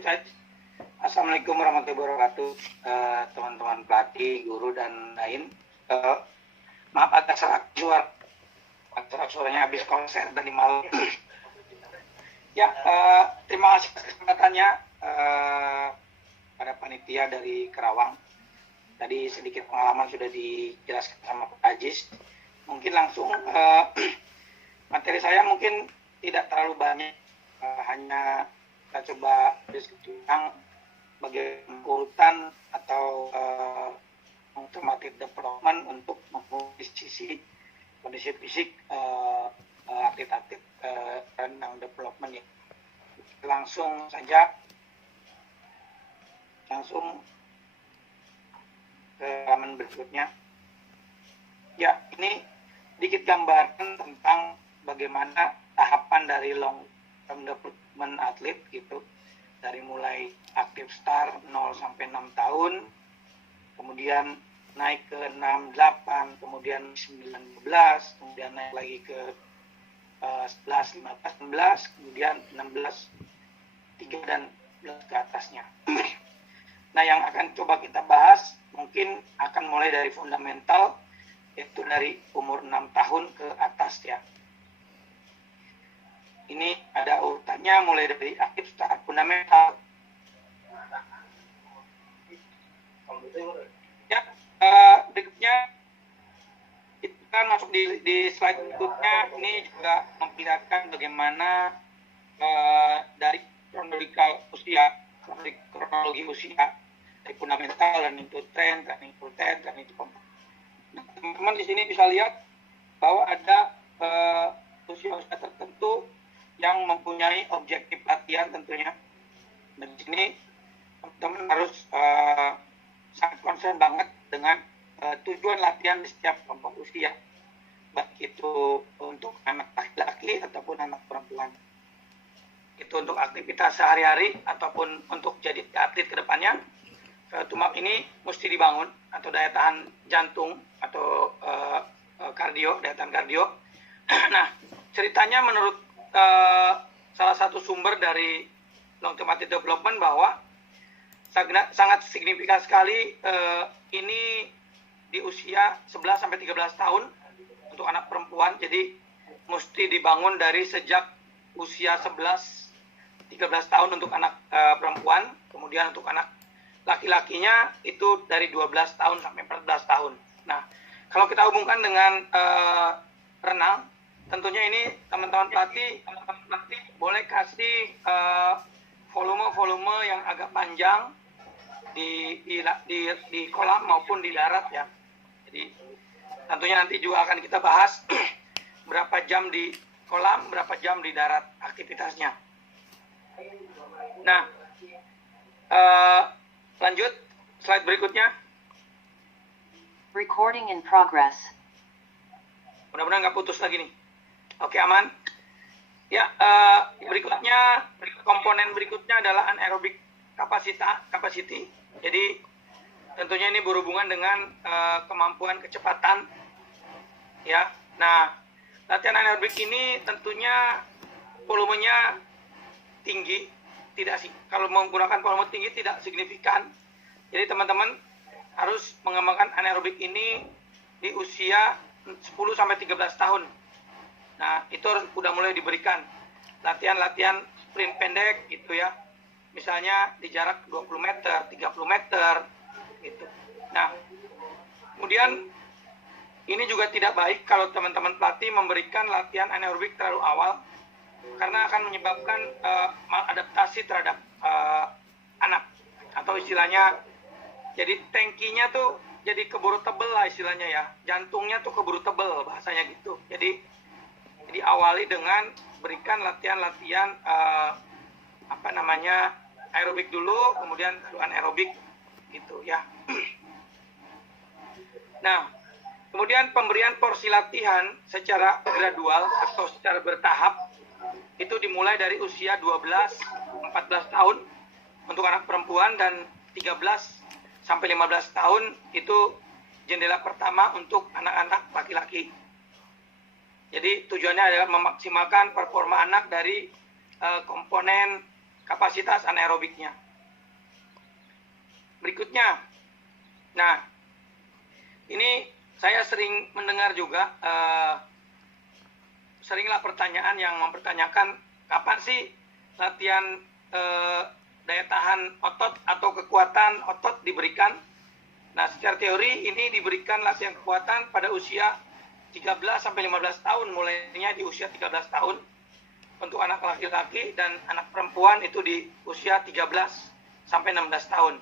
Ustaz. Assalamualaikum warahmatullahi wabarakatuh, teman-teman pelatih, guru dan lain. Maaf agak serak suaranya habis konser tadi malam. Ya, terima kasih atas kesempatannya pada panitia dari Kerawang. Tadi sedikit pengalaman sudah dijelaskan sama Pak Ajis. Mungkin langsung materi saya mungkin tidak terlalu banyak, hanya kita coba diskusi tentang bagaimana urutan atau automatic development untuk menguji kondisi fisik atlet-atlet renang development ya. Langsung ke halaman berikutnya. Ya, ini sedikit gambaran tentang bagaimana tahapan dari long term development atlet gitu. Dari mulai aktif start 0 sampai 6 tahun, kemudian naik ke 6, 8, kemudian 9, 12, kemudian naik lagi ke 11, 15, 16, kemudian 16, 3 dan 11 ke atasnya. Nah, yang akan coba kita bahas mungkin akan mulai dari fundamental, yaitu dari umur 6 tahun ke atas ya. Ini ada urutannya mulai dari aktif start fundamental. Ya, berikutnya kita masuk di slide berikutnya. Ini juga memperlihatkan bagaimana dari kronologi usia dari fundamental dan itu tren, dan itu tren, dan itu komponen. Nah, teman-teman di sini bisa lihat bahwa ada usia-usia tertentu yang mempunyai objektif latihan tentunya. Dan di sini teman-teman harus sangat concern banget dengan tujuan latihan di setiap kelompok usia, baik itu untuk anak laki-laki ataupun anak perempuan. Itu untuk aktivitas sehari-hari ataupun untuk jadi atlet ke depannya. Tumap ini mesti dibangun, atau daya tahan jantung atau daya tahan kardio. Nah, ceritanya menurut salah satu sumber dari long term athlete development bahwa sangat signifikan sekali ini di usia 11 sampai 13 tahun untuk anak perempuan. Jadi mesti dibangun dari sejak usia 11 13 tahun untuk anak perempuan, kemudian untuk anak laki-lakinya itu dari 12 tahun sampai 14 tahun. Nah, kalau kita hubungkan dengan renang, tentunya ini teman-teman pelatih boleh kasih volume yang agak panjang di kolam maupun di darat ya. Jadi tentunya nanti juga akan kita bahas berapa jam di kolam, berapa jam di darat aktivitasnya. Nah, lanjut slide berikutnya. Recording in progress. Mudah-mudahan nggak putus lagi nih. Oke, aman. Ya, berikutnya komponen berikutnya adalah anaerobic capacity. Jadi tentunya ini berhubungan dengan kemampuan kecepatan. Ya. Nah, latihan anaerobik ini tentunya volumenya tinggi, tidak sih. Kalau menggunakan volume tinggi tidak signifikan. Jadi teman-teman harus mengembangkan anaerobik ini di usia 10 sampai 13 tahun. Nah, itu harus udah mulai diberikan latihan-latihan sprint pendek gitu ya. Misalnya di jarak 20 meter, 30 meter gitu. Nah, kemudian ini juga tidak baik kalau teman-teman pelatih memberikan latihan anaerobik terlalu awal, karena akan menyebabkan maladaptasi terhadap anak, atau istilahnya jadi tankinya tuh jadi keburu tebel lah istilahnya ya, jantungnya tuh keburu tebel bahasanya gitu. Jadi diawali dengan berikan latihan-latihan aerobik dulu, kemudian anaerobik gitu ya. Nah, kemudian pemberian porsi latihan secara gradual atau secara bertahap itu dimulai dari usia 12-14 tahun untuk anak perempuan dan 13 sampai 15 tahun itu jendela pertama untuk anak-anak laki-laki. Jadi tujuannya adalah memaksimalkan performa anak dari komponen kapasitas anaerobiknya. Berikutnya, nah ini saya sering mendengar juga, seringlah pertanyaan yang mempertanyakan kapan sih latihan daya tahan otot atau kekuatan otot diberikan. Nah, secara teori ini diberikan latihan kekuatan pada usia 13 sampai 15 tahun, mulainya di usia 13 tahun untuk anak laki-laki dan anak perempuan itu di usia 13 sampai 16 tahun.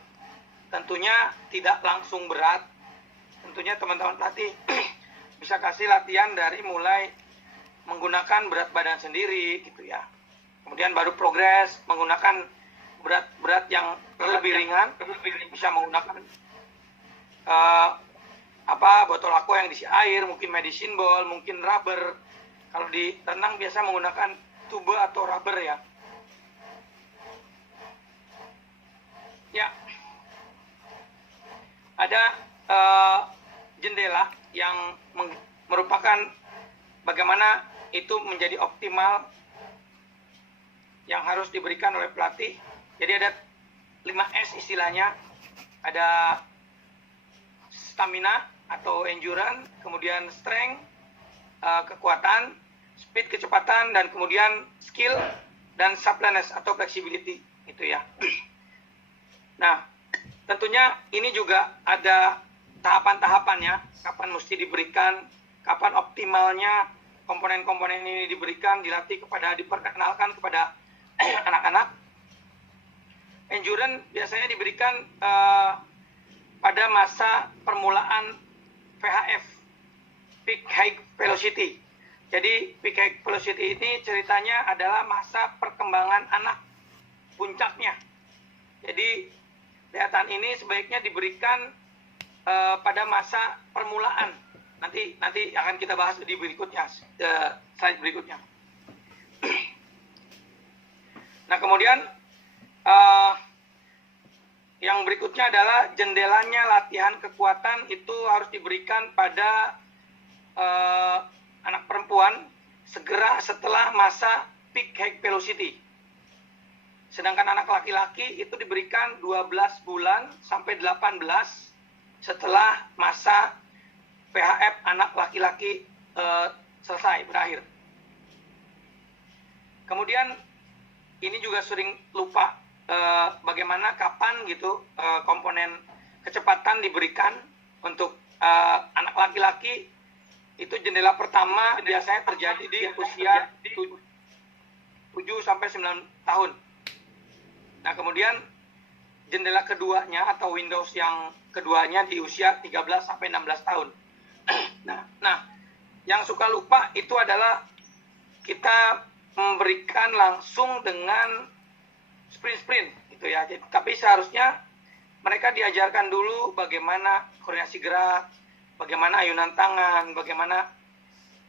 Tentunya tidak langsung berat. Tentunya teman-teman pelatih bisa kasih latihan dari mulai menggunakan berat badan sendiri gitu ya. Kemudian baru progres menggunakan berat yang lebih ringan, bisa menggunakan botol aqua yang diisi air, mungkin medicine ball, mungkin rubber. Kalau di renang biasa menggunakan tube atau rubber ya. Ya, ada jendela yang merupakan bagaimana itu menjadi optimal yang harus diberikan oleh pelatih. Jadi ada 5S istilahnya, ada stamina atau endurance, kemudian strength, kekuatan, speed, kecepatan, dan kemudian skill dan suppleness atau flexibility itu ya. Nah, tentunya ini juga ada tahapan-tahapannya, kapan mesti diberikan, kapan optimalnya komponen-komponen ini diberikan, dilatih diperkenalkan kepada anak-anak. Endurance biasanya diberikan pada masa permulaan VHF, Peak High Velocity. Jadi Peak High Velocity ini ceritanya adalah masa perkembangan anak, puncaknya. Jadi daya tahan ini sebaiknya diberikan pada masa permulaan. Nanti akan kita bahas di berikutnya, slide berikutnya. Nah, kemudian yang berikutnya adalah jendelanya latihan kekuatan itu harus diberikan pada anak perempuan segera setelah masa peak high velocity. Sedangkan anak laki-laki itu diberikan 12 bulan sampai 18 setelah masa PHF anak laki-laki selesai, berakhir. Kemudian ini juga sering lupa bagaimana kapan gitu komponen kecepatan diberikan untuk anak laki-laki. Itu jendela pertama biasanya terjadi di usia 7 sampai 9 tahun. Nah, kemudian jendela keduanya atau windows yang keduanya di usia 13 sampai 16 tahun. Nah, yang suka lupa itu adalah kita memberikan langsung dengan sprint gitu ya. Tapi seharusnya mereka diajarkan dulu bagaimana koordinasi gerak, bagaimana ayunan tangan, bagaimana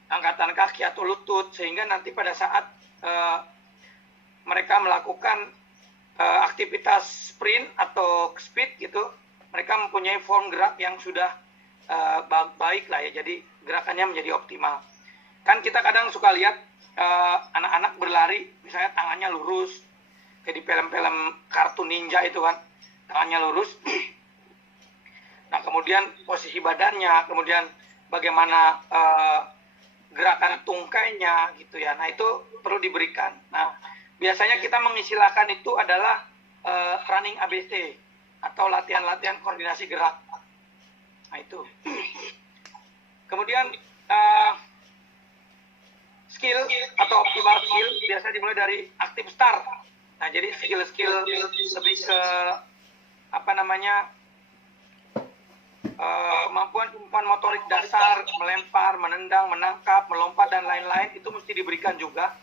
angkatan kaki atau lutut, sehingga nanti pada saat mereka melakukan aktivitas sprint atau speed gitu, mereka mempunyai form gerak yang sudah baik lah ya, jadi gerakannya menjadi optimal. Kan kita kadang suka lihat anak-anak berlari, misalnya tangannya lurus, kayak di film-film kartun ninja itu kan, tangannya lurus. Nah, kemudian posisi badannya, kemudian bagaimana gerakan tungkainya gitu ya. Nah, itu perlu diberikan. Nah, biasanya kita mengistilahkan itu adalah running ABC atau latihan-latihan koordinasi gerak. Nah, itu. Kemudian skill atau optimal skill biasanya dimulai dari active start. Nah, jadi skill-skill lebih ke kemampuan motorik dasar, melempar, menendang, menangkap, melompat, dan lain-lain itu mesti diberikan juga.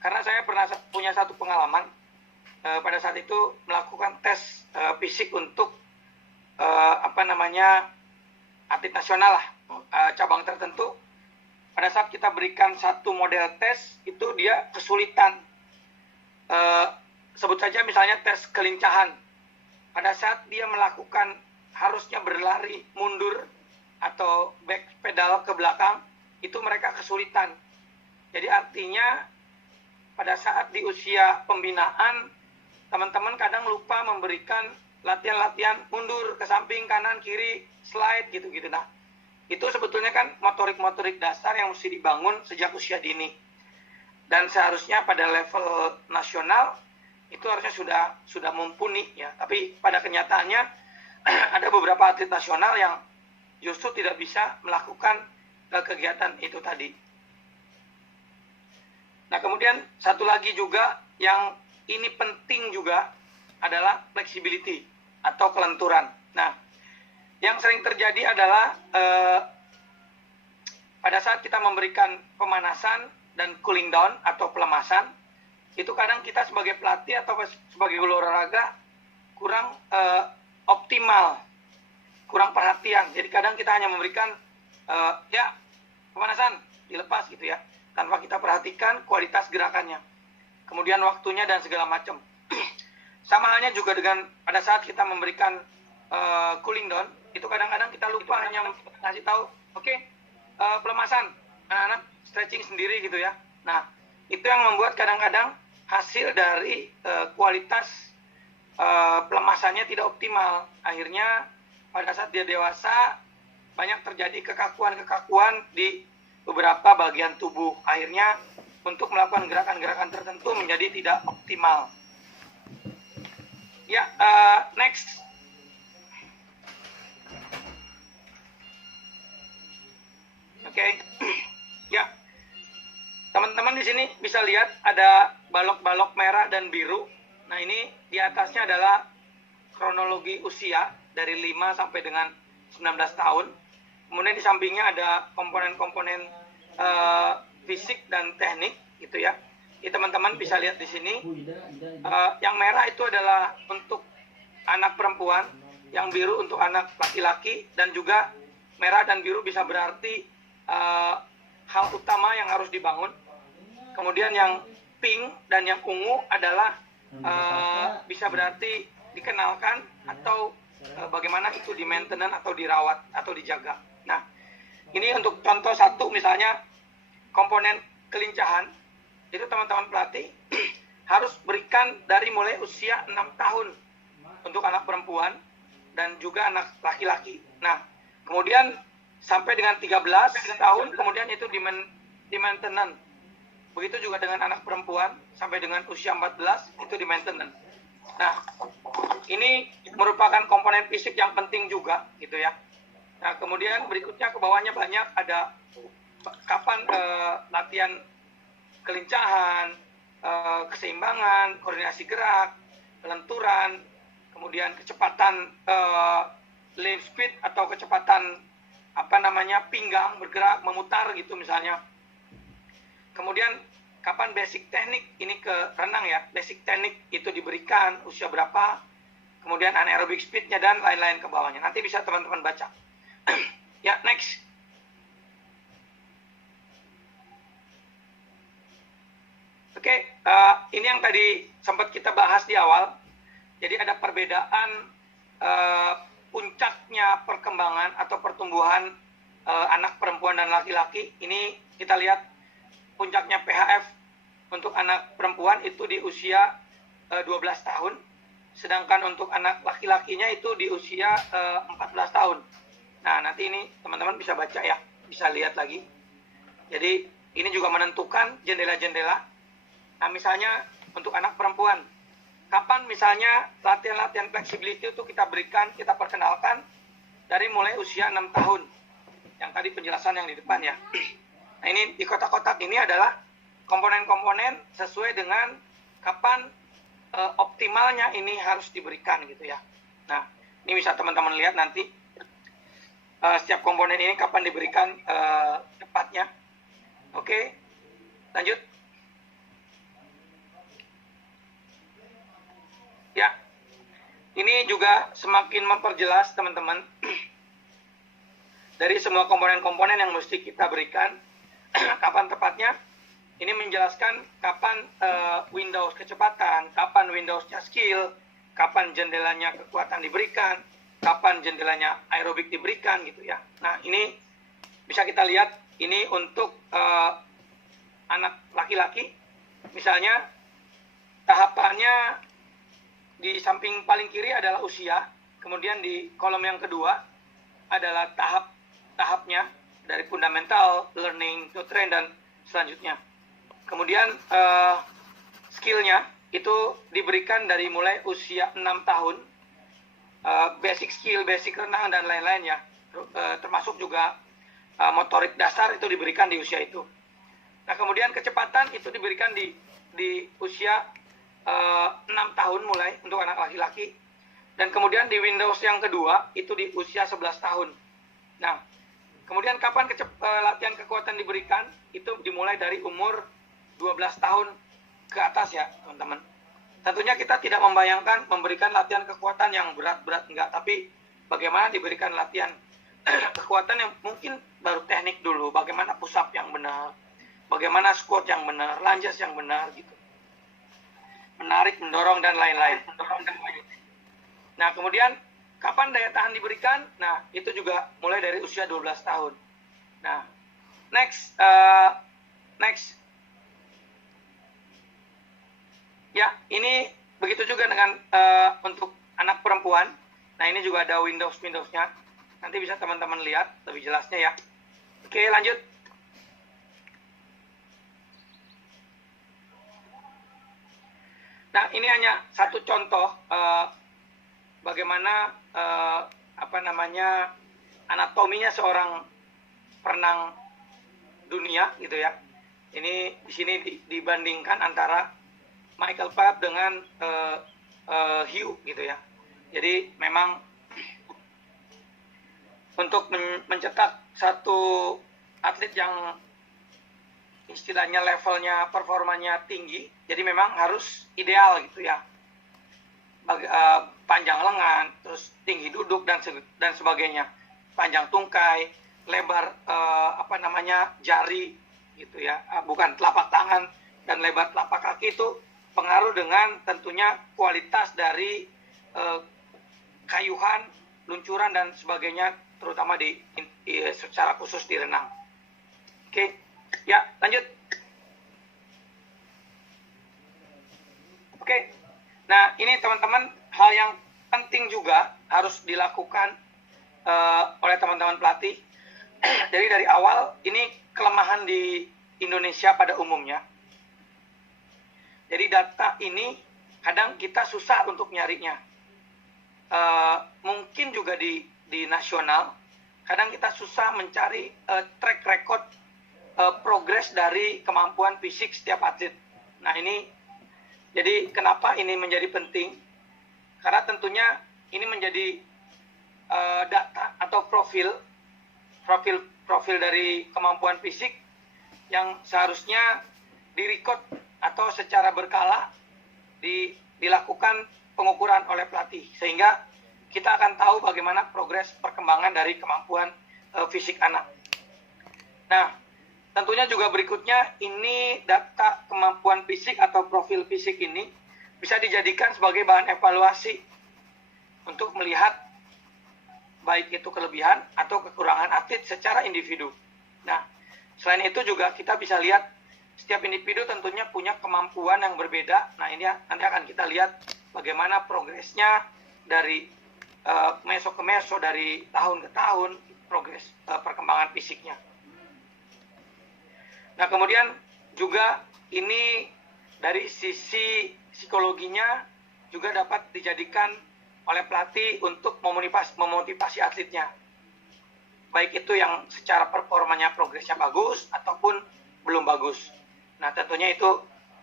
Karena saya pernah punya satu pengalaman pada saat itu melakukan tes fisik untuk atlet nasional lah, cabang tertentu. Pada saat kita berikan satu model tes itu dia kesulitan. Sebut saja misalnya tes kelincahan. Pada saat dia melakukan harusnya berlari mundur atau back pedal ke belakang, itu mereka kesulitan. Jadi artinya pada saat di usia pembinaan teman-teman kadang lupa memberikan latihan-latihan mundur ke samping, kanan, kiri, slide gitu-gitu. Nah, itu sebetulnya kan motorik-motorik dasar yang mesti dibangun sejak usia dini. Dan seharusnya pada level nasional itu harusnya sudah mumpuni ya. Tapi pada kenyataannya ada beberapa atlet nasional yang justru tidak bisa melakukan kegiatan itu tadi. Nah, kemudian satu lagi juga yang ini penting juga adalah flexibility atau kelenturan. Nah, yang sering terjadi adalah pada saat kita memberikan pemanasan dan cooling down atau pelemasan, itu kadang kita sebagai pelatih atau sebagai guru olahraga kurang optimal, kurang perhatian. Jadi kadang kita hanya memberikan ya pemanasan, dilepas gitu ya, tanpa kita perhatikan kualitas gerakannya, kemudian waktunya dan segala macam. Sama halnya juga dengan pada saat kita memberikan cooling down, itu kadang-kadang kita lupa hanya ngasih tahu, oke, pelemasan, anak-anak stretching sendiri gitu ya. Nah, itu yang membuat kadang-kadang hasil dari kualitas pelemasannya tidak optimal. Akhirnya pada saat dia dewasa banyak terjadi kekakuan-kekakuan di beberapa bagian tubuh. Akhirnya untuk melakukan gerakan-gerakan tertentu menjadi tidak optimal. Ya, next. Oke. Ya. Teman-teman di sini bisa lihat ada balok-balok merah dan biru. Nah, ini di atasnya adalah kronologi usia dari 5 sampai dengan 19 tahun. Kemudian di sampingnya ada komponen-komponen fisik dan teknik gitu ya. Jadi teman-teman bisa lihat di sini. Yang merah itu adalah untuk anak perempuan, yang biru untuk anak laki-laki, dan juga merah dan biru bisa berarti hal utama yang harus dibangun. Kemudian yang pink dan yang ungu adalah bisa berarti dikenalkan atau bagaimana itu di maintenance atau dirawat atau dijaga. Nah, ini untuk contoh satu misalnya komponen kelincahan, itu teman-teman pelatih harus berikan dari mulai usia 6 tahun untuk anak perempuan dan juga anak laki-laki. Nah, kemudian sampai dengan 13 tahun, kemudian itu di maintenance. Begitu juga dengan anak perempuan, sampai dengan usia 14, itu di maintenance. Nah, ini merupakan komponen fisik yang penting juga, gitu ya. Nah, kemudian berikutnya ke bawahnya banyak, ada kapan latihan kelincahan, keseimbangan, koordinasi gerak, kelenturan, kemudian kecepatan lift speed atau kecepatan pinggang bergerak memutar gitu misalnya. Kemudian kapan basic teknik, ini ke renang ya, basic teknik itu diberikan usia berapa, kemudian anaerobic speednya dan lain-lain ke bawahnya. Nanti bisa teman-teman baca. Ya, next. Oke, ini yang tadi sempat kita bahas di awal. Jadi ada perbedaan puncaknya perkembangan atau pertumbuhan anak perempuan dan laki-laki. Ini kita lihat puncaknya PHF untuk anak perempuan itu di usia 12 tahun. Sedangkan untuk anak laki-lakinya itu di usia 14 tahun. Nah, nanti ini teman-teman bisa baca ya, bisa lihat lagi. Jadi ini juga menentukan jendela-jendela. Nah, misalnya untuk anak perempuan, kapan misalnya latihan-latihan flexibility itu kita berikan, kita perkenalkan dari mulai usia 6 tahun. Yang tadi penjelasan yang di depan ya. Nah, ini di kotak-kotak ini adalah komponen-komponen sesuai dengan kapan optimalnya ini harus diberikan gitu ya. Nah, ini bisa teman-teman lihat nanti setiap komponen ini kapan diberikan tepatnya. Oke, lanjut. Ya, ini juga semakin memperjelas teman-teman dari semua komponen-komponen yang mesti kita berikan kapan tepatnya. Ini menjelaskan kapan Windows kecepatan, kapan Windowsnya skill, kapan jendelanya kekuatan diberikan, kapan jendelanya aerobik diberikan gitu ya. Nah, ini bisa kita lihat ini untuk anak laki-laki. Misalnya tahapannya di samping paling kiri adalah usia, kemudian di kolom yang kedua adalah tahapnya dari fundamental, learning to train, dan selanjutnya. Kemudian skillnya itu diberikan dari mulai usia 6 tahun, basic skill, basic renang, dan lain-lain ya, termasuk juga motorik dasar itu diberikan di usia itu. Nah, kemudian kecepatan itu diberikan di usia 6 tahun mulai untuk anak laki-laki, dan kemudian di Windows yang kedua itu di usia 11 tahun. Nah, kemudian kapan latihan kekuatan diberikan itu dimulai dari umur 12 tahun ke atas ya teman-teman. Tentunya kita tidak membayangkan memberikan latihan kekuatan yang berat-berat, enggak, tapi bagaimana diberikan latihan kekuatan yang mungkin baru teknik dulu, bagaimana push up yang benar, bagaimana squat yang benar, lunges yang benar gitu, menarik, mendorong, dan lain-lain. Nah, kemudian kapan daya tahan diberikan? Nah, itu juga mulai dari usia 12 tahun. Nah, next. Ya, ini begitu juga dengan untuk anak perempuan. Nah, ini juga ada Windows-nya. Nanti bisa teman-teman lihat lebih jelasnya ya. Oke, lanjut. Nah, ini hanya satu contoh bagaimana anatominya seorang perenang dunia gitu ya. Ini di sini dibandingkan antara Michael Phelps dengan Hugh gitu ya. Jadi memang untuk mencetak satu atlet yang istilahnya levelnya, performanya tinggi, jadi memang harus ideal gitu ya. Panjang lengan, terus tinggi duduk dan sebagainya, panjang tungkai, lebar jari gitu ya, bukan telapak tangan, dan lebar telapak kaki itu pengaruh dengan tentunya kualitas dari kayuhan, luncuran, dan sebagainya, terutama secara khusus di renang. Oke, ya lanjut. Oke, nah ini teman-teman hal yang penting juga harus dilakukan oleh teman-teman pelatih. Jadi dari awal ini kelemahan di Indonesia pada umumnya. Jadi data ini kadang kita susah untuk nyarinya. Mungkin juga di nasional, kadang kita susah mencari track record progres dari kemampuan fisik setiap atlet. Nah ini, jadi kenapa ini menjadi penting? Karena tentunya ini menjadi data atau profil dari kemampuan fisik yang seharusnya direcord atau secara berkala dilakukan pengukuran oleh pelatih, sehingga kita akan tahu bagaimana progres perkembangan dari kemampuan fisik anak. Nah, tentunya juga berikutnya ini data kemampuan fisik atau profil fisik ini bisa dijadikan sebagai bahan evaluasi untuk melihat baik itu kelebihan atau kekurangan atlet secara individu. Nah, selain itu juga kita bisa lihat setiap individu tentunya punya kemampuan yang berbeda. Nah, ini nanti akan kita lihat bagaimana progresnya dari meso ke meso, dari tahun ke tahun, progres perkembangan fisiknya. Nah, kemudian juga ini dari sisi psikologinya juga dapat dijadikan oleh pelatih untuk memotivasi atletnya. Baik itu yang secara performanya progresnya bagus ataupun belum bagus. Nah, tentunya itu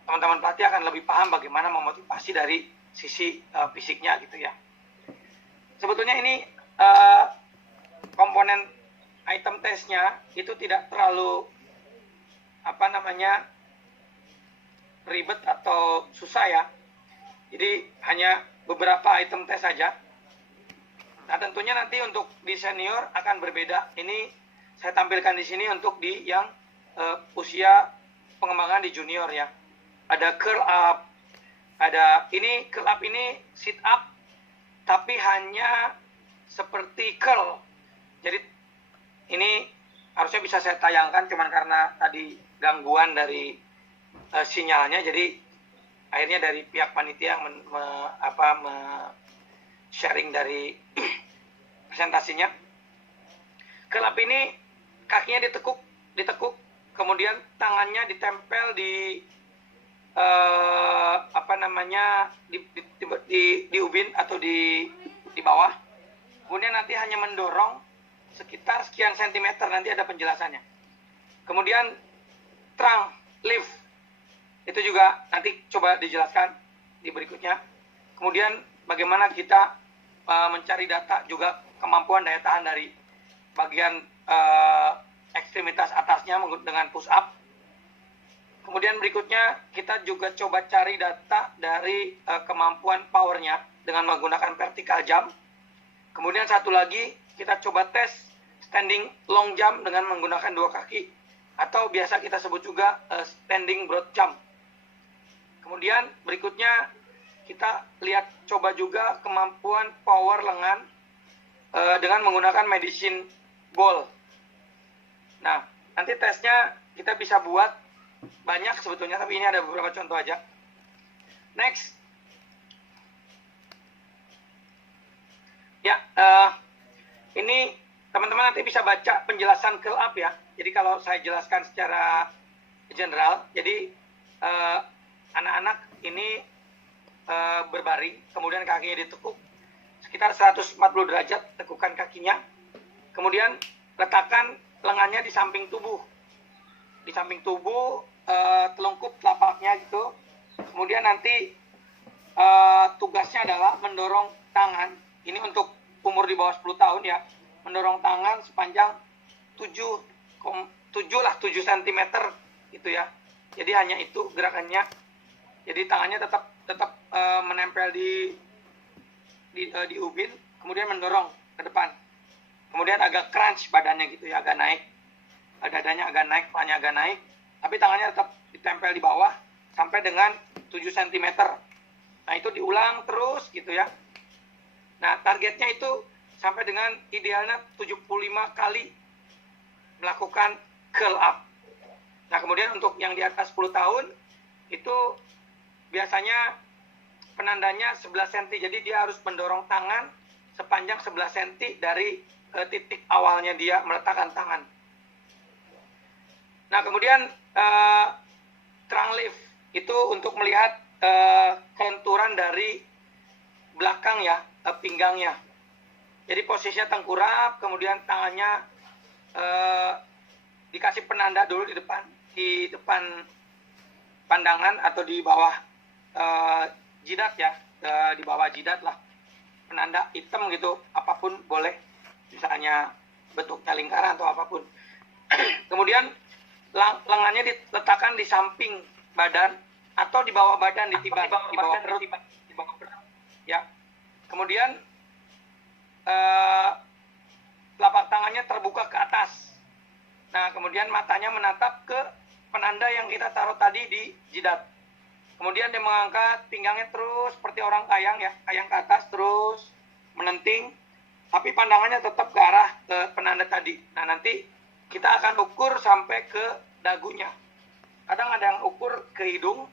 teman-teman pelatih akan lebih paham bagaimana memotivasi dari sisi fisiknya gitu ya. Sebetulnya ini komponen item testnya itu tidak terlalu ribet atau susah ya. Jadi hanya beberapa item tes saja. Nah, tentunya nanti untuk di senior akan berbeda. Ini saya tampilkan di sini untuk di yang usia pengembangan di junior ya. Ada curl up, ada ini curl up ini sit up, tapi hanya seperti curl. Jadi ini harusnya bisa saya tayangkan, cuman karena tadi gangguan dari sinyalnya, jadi akhirnya dari pihak panitia yang sharing dari presentasinya. Curl up ini kakinya ditekuk, kemudian tangannya ditempel di di ubin atau di bawah. Kemudian nanti hanya mendorong sekitar sekian sentimeter, nanti ada penjelasannya. Kemudian trunk lift itu juga nanti coba dijelaskan di berikutnya. Kemudian bagaimana kita mencari data, juga kemampuan daya tahan dari bagian ekstremitas atasnya dengan push up. Kemudian berikutnya kita juga coba cari data dari kemampuan powernya dengan menggunakan vertical jump. Kemudian satu lagi kita coba tes standing long jump dengan menggunakan dua kaki, atau biasa kita sebut juga standing broad jump. Kemudian berikutnya kita lihat coba juga kemampuan power lengan dengan menggunakan medicine ball. Nah, nanti tesnya kita bisa buat banyak sebetulnya, tapi ini ada beberapa contoh aja. Next. Ya, ini teman-teman nanti bisa baca penjelasan curl up ya. Jadi kalau saya jelaskan secara general, jadi anak-anak ini berbaring, kemudian kakinya ditekuk sekitar 140 derajat, tekukan kakinya. Kemudian letakkan lengannya di samping tubuh. Di samping tubuh, telungkup telapaknya gitu. Kemudian nanti tugasnya adalah mendorong tangan. Ini untuk umur di bawah 10 tahun ya. Mendorong tangan sepanjang 7 cm gitu ya. Jadi hanya itu gerakannya. Jadi tangannya tetap menempel di ubin, kemudian mendorong ke depan. Kemudian agak crunch badannya gitu ya, agak naik. Dadanya agak naik, kepalanya agak naik, tapi tangannya tetap ditempel di bawah sampai dengan 7 cm. Nah, itu diulang terus gitu ya. Nah, targetnya itu sampai dengan idealnya 75 kali melakukan curl up. Nah, kemudian untuk yang di atas 10 tahun itu biasanya penandanya 11 cm. Jadi dia harus mendorong tangan sepanjang 11 cm dari titik awalnya dia meletakkan tangan. Nah, kemudian trunk lift itu untuk melihat kelenturan dari belakang ya, pinggangnya. Jadi posisinya tengkurap, kemudian tangannya dikasih penanda dulu di depan pandangan atau di bawah jidat ya, di bawah jidat lah. Penanda hitam gitu, apapun boleh, misalnya bentuknya lingkaran atau apapun. Kemudian lengannya diletakkan di samping badan atau di bawah badan, di bawah perut ya. Kemudian telapak tangannya terbuka ke atas. Nah, kemudian matanya menatap ke penanda yang kita taruh tadi di jidat. Kemudian dia mengangkat pinggangnya terus seperti orang kayang ya, kayang ke atas terus menenting, tapi pandangannya tetap ke arah ke penanda tadi. Nah, nanti kita akan ukur sampai ke dagunya. Kadang ada yang ukur ke hidung,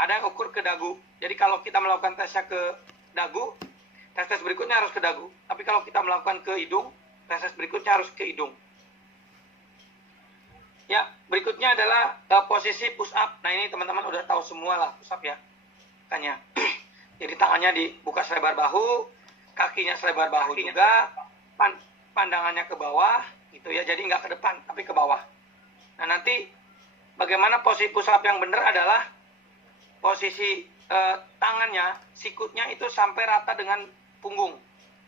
ada yang ukur ke dagu. Jadi kalau kita melakukan tesnya ke dagu, tes berikutnya harus ke dagu. Tapi kalau kita melakukan ke hidung, tes berikutnya harus ke hidung. Ya, berikutnya adalah posisi push up. Nah, ini teman-teman udah tahu semua lah push up ya. Makanya. Jadi tangannya dibuka selebar bahu, kakinya selebar bahu juga, pandangannya ke bawah gitu ya. Jadi nggak ke depan tapi ke bawah. Nah, nanti bagaimana posisi push up yang benar adalah posisi tangannya, sikutnya itu sampai rata dengan punggung.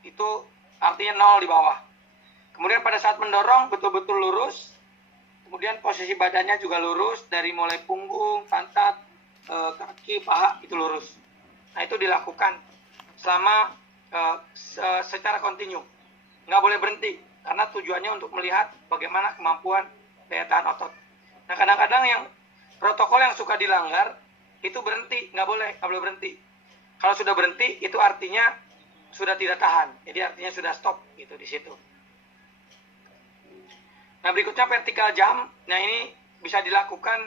Itu artinya 0 di bawah. Kemudian pada saat mendorong betul-betul lurus. Kemudian posisi badannya juga lurus dari mulai punggung, pantat, kaki, paha itu lurus. Nah, itu dilakukan selama secara kontinu. Nggak boleh berhenti karena tujuannya untuk melihat bagaimana kemampuan daya tahan otot. Nah, kadang-kadang yang protokol yang suka dilanggar itu berhenti, nggak boleh berhenti. Kalau sudah berhenti itu artinya sudah tidak tahan, jadi artinya sudah stop gitu di situ. Nah, berikutnya vertical jump. Nah, ini bisa dilakukan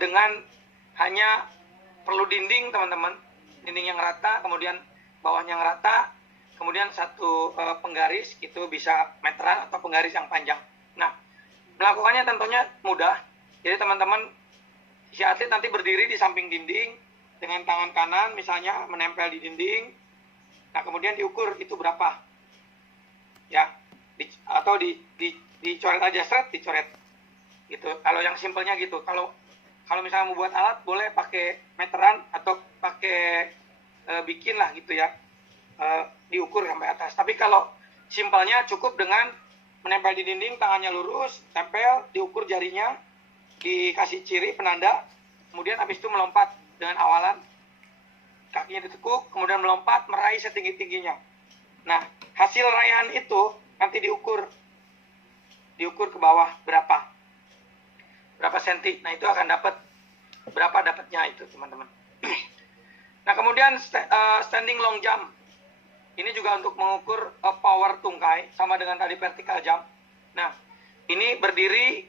dengan hanya perlu dinding teman-teman, dinding yang rata, kemudian bawahnya yang rata, kemudian satu penggaris itu bisa meteran atau penggaris yang panjang. Nah, melakukannya tentunya mudah. Jadi teman-teman, si atlet nanti berdiri di samping dinding dengan tangan kanan misalnya menempel di dinding. Nah, kemudian diukur itu berapa. Ya, atau dicoret aja, dicoret. Gitu. Kalau yang simpelnya gitu. Kalau misalnya mau buat alat boleh pakai meteran atau pakai bikin lah gitu ya. Diukur sampai atas. Tapi kalau simpelnya cukup dengan menempel di dinding, tangannya lurus, tempel, diukur jarinya, dikasih ciri penanda, kemudian habis itu melompat dengan awalan, kakinya ditekuk, kemudian melompat, meraih setinggi-tingginya. Nah, hasil raihan itu nanti diukur ke bawah berapa senti. Nah, itu akan dapat berapa dapatnya itu teman-teman. Nah, kemudian standing long jump. Ini juga untuk mengukur power tungkai, sama dengan tadi vertical jump. Nah, ini berdiri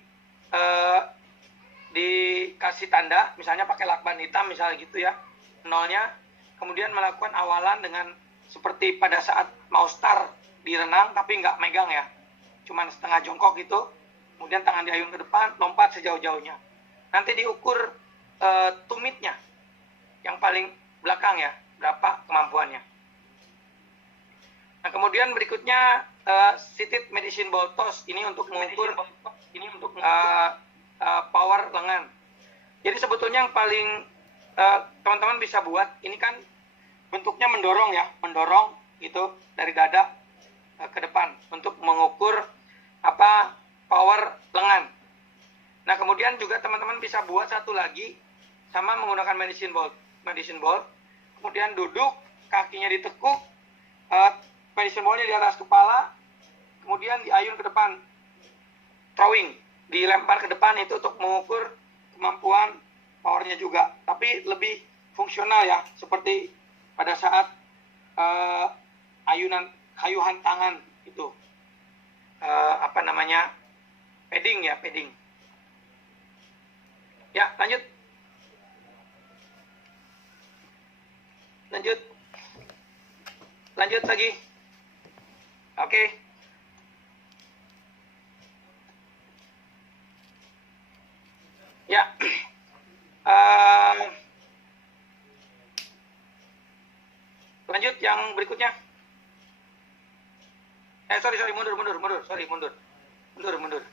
dikasih tanda, misalnya pakai lakban hitam misalnya gitu ya, nolnya, kemudian melakukan awalan dengan seperti pada saat mau start di renang, tapi nggak megang ya, cuman setengah jongkok gitu, kemudian tangan diayun ke depan, lompat sejauh-jauhnya. Nanti diukur tumitnya, yang paling belakang ya, berapa kemampuannya. Nah, kemudian berikutnya seated medicine ball toss, ini untuk mengukur power lengan. Jadi sebetulnya yang paling teman-teman bisa buat, ini kan bentuknya mendorong ya, mendorong gitu dari dada ke depan untuk mengukur power lengan. Nah, kemudian juga teman-teman bisa buat satu lagi sama menggunakan medicine ball. Kemudian duduk, kakinya ditekuk, medicine ball-nya di atas kepala, kemudian diayun ke depan, throwing, dilempar ke depan, itu untuk mengukur kemampuan powernya juga, tapi lebih fungsional ya, seperti pada saat hayuhan tangan itu, padding. Ya, lanjut lagi. Oke. Ya. Lanjut yang berikutnya. Sorry, mundur.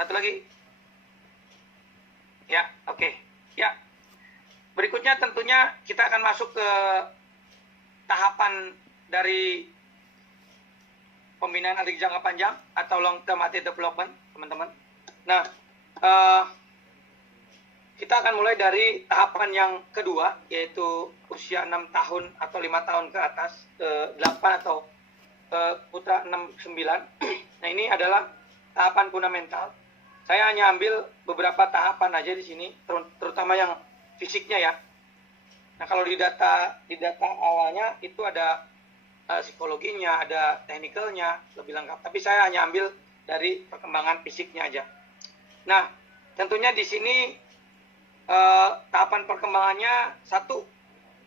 Satu lagi. Ya, oke. Ya. Berikutnya tentunya kita akan masuk ke tahapan dari pembinaan atlet jangka panjang atau long term athlete development, teman-teman. Nah, kita akan mulai dari tahapan yang kedua, yaitu usia 6 tahun atau 5 tahun ke atas, 8 atau putra 6-9. Nah, ini adalah tahapan fundamental. Saya hanya ambil beberapa tahapan aja di sini, terutama yang fisiknya ya. Nah, kalau di data awalnya itu ada psikologinya, ada teknikalnya, lebih lengkap. Tapi saya hanya ambil dari perkembangan fisiknya aja. Nah, tentunya di sini tahapan perkembangannya, satu,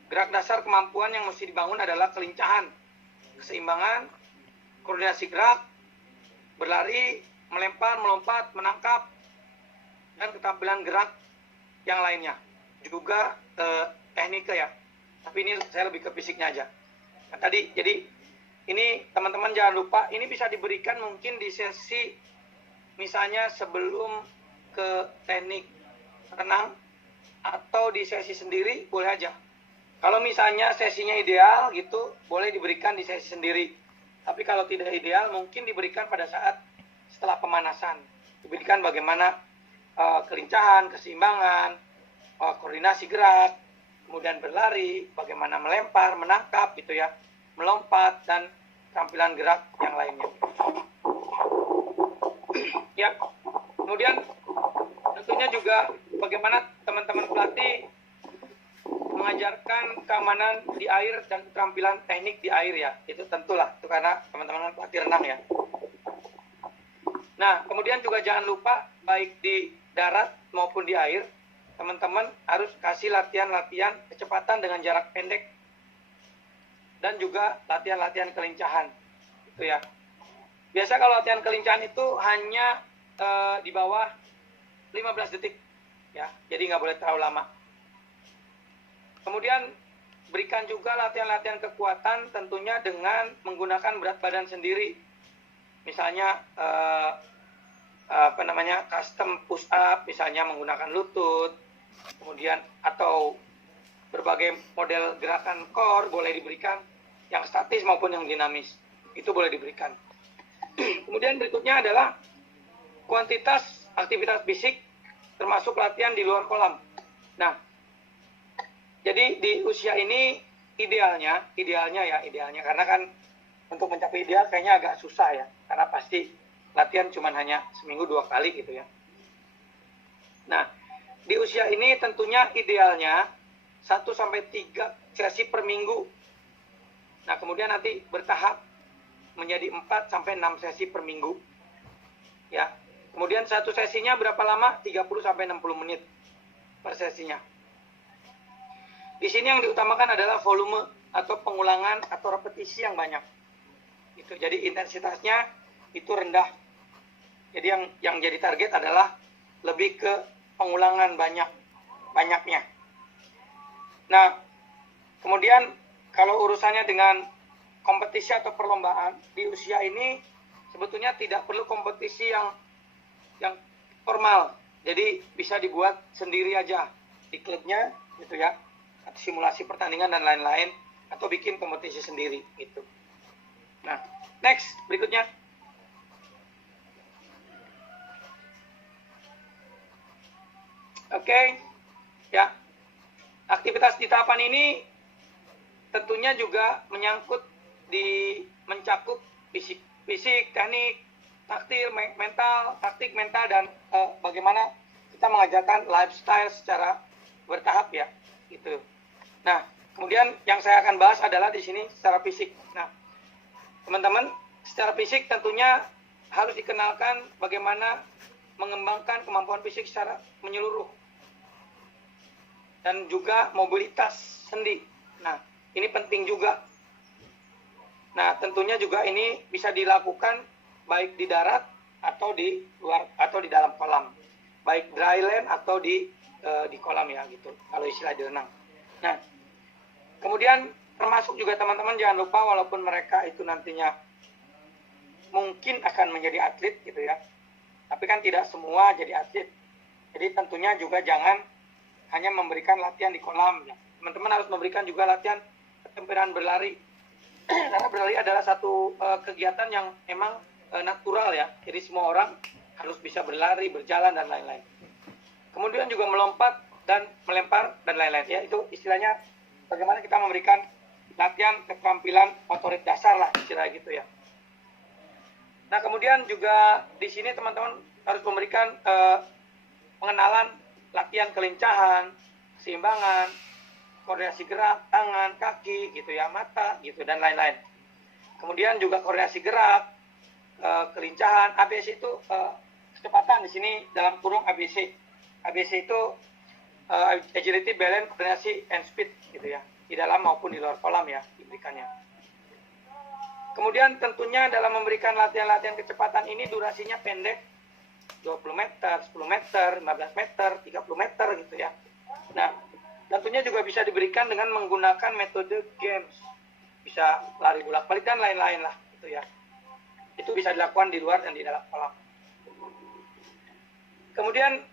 gerak dasar kemampuan yang mesti dibangun adalah kelincahan, keseimbangan, koordinasi gerak, berlari, melempar, melompat, menangkap, dan keterampilan gerak yang lainnya. Juga teknik ya, tapi ini saya lebih ke fisiknya aja. Nah, tadi, jadi ini teman-teman jangan lupa, ini bisa diberikan mungkin di sesi misalnya sebelum ke teknik renang, atau di sesi sendiri boleh aja. Kalau misalnya sesinya ideal gitu, boleh diberikan di sesi sendiri. Tapi kalau tidak ideal, mungkin diberikan pada saat setelah pemanasan. Diberikan bagaimana kelincahan, keseimbangan, koordinasi gerak, kemudian berlari, bagaimana melempar, menangkap gitu ya, melompat, dan tampilan gerak yang lainnya. Ya, kemudian tentunya juga bagaimana teman-teman pelatih mengajarkan keamanan di air dan keterampilan teknik di air ya. Itu tentulah, itu karena teman-teman pelatih renang ya. Nah, kemudian juga jangan lupa baik di darat maupun di air, teman-teman harus kasih latihan-latihan kecepatan dengan jarak pendek dan juga latihan-latihan kelincahan gitu ya. Biasa kalau latihan kelincahan itu hanya di bawah 15 detik ya, jadi nggak boleh terlalu lama. Kemudian berikan juga latihan-latihan kekuatan tentunya dengan menggunakan berat badan sendiri, misalnya custom push up, misalnya menggunakan lutut, kemudian atau berbagai model gerakan core boleh diberikan, yang statis maupun yang dinamis itu boleh diberikan. Kemudian berikutnya adalah kuantitas aktivitas fisik termasuk latihan di luar kolam. Nah, jadi di usia ini idealnya karena kan untuk mencapai ideal kayaknya agak susah ya, karena pasti latihan cuma hanya seminggu 2 kali gitu ya. Nah, di usia ini tentunya idealnya 1-3 sesi per minggu. Nah, kemudian nanti bertahap menjadi 4-6 sesi per minggu. Ya. Kemudian satu sesinya berapa lama? 30-60 menit per sesinya. Di sini yang diutamakan adalah volume atau pengulangan atau repetisi yang banyak. Itu jadi intensitasnya itu rendah. Jadi yang jadi target adalah lebih ke pengulangan banyaknya. Nah, kemudian kalau urusannya dengan kompetisi atau perlombaan di usia ini sebetulnya tidak perlu kompetisi yang formal. Jadi bisa dibuat sendiri aja di klubnya gitu ya. Atau simulasi pertandingan dan lain-lain, atau bikin kompetisi sendiri gitu. Nah, next berikutnya. Oke. Ya. Aktivitas di tahapan ini tentunya juga mencakup fisik, teknik, taktik, mental, dan bagaimana kita mengajarkan lifestyle secara bertahap ya, gitu. Nah, kemudian yang saya akan bahas adalah di sini secara fisik. Nah, teman-teman, secara fisik tentunya harus dikenalkan bagaimana mengembangkan kemampuan fisik secara menyeluruh dan juga mobilitas sendi. Nah, ini penting juga. Nah, tentunya juga ini bisa dilakukan baik di darat atau di luar atau di dalam kolam, baik dry land atau di kolam ya gitu, kalau istilah di renang. Nah, kemudian termasuk juga teman-teman jangan lupa walaupun mereka itu nantinya mungkin akan menjadi atlet gitu ya, tapi kan tidak semua jadi atlet. Jadi tentunya juga jangan hanya memberikan latihan di kolam ya. Teman-teman harus memberikan juga latihan keterampilan berlari. Karena berlari adalah satu kegiatan yang memang natural ya. Jadi semua orang harus bisa berlari, berjalan dan lain-lain. Kemudian juga melompat dan melempar dan lain-lain ya. Itu istilahnya bagaimana kita memberikan latihan keterampilan motorik dasar lah istilah gitu ya. Nah, kemudian juga di sini teman-teman harus memberikan pengenalan latihan kelincahan, keseimbangan, koordinasi gerak, tangan, kaki, gitu ya, mata, gitu, dan lain-lain. Kemudian juga koordinasi gerak, kelincahan, ABC itu kecepatan di sini dalam kurung ABC. ABC itu agility, balance, koordinasi, and speed, gitu ya, di dalam maupun di luar kolam ya, diberikannya. Kemudian tentunya dalam memberikan latihan-latihan kecepatan ini durasinya pendek, 20 meter, 10 meter, 15 meter, 30 meter, gitu ya. Nah, tentunya juga bisa diberikan dengan menggunakan metode games. Bisa lari bolak-balik dan lain-lain lah gitu ya. Itu bisa dilakukan di luar dan di dalam kolam. Kemudian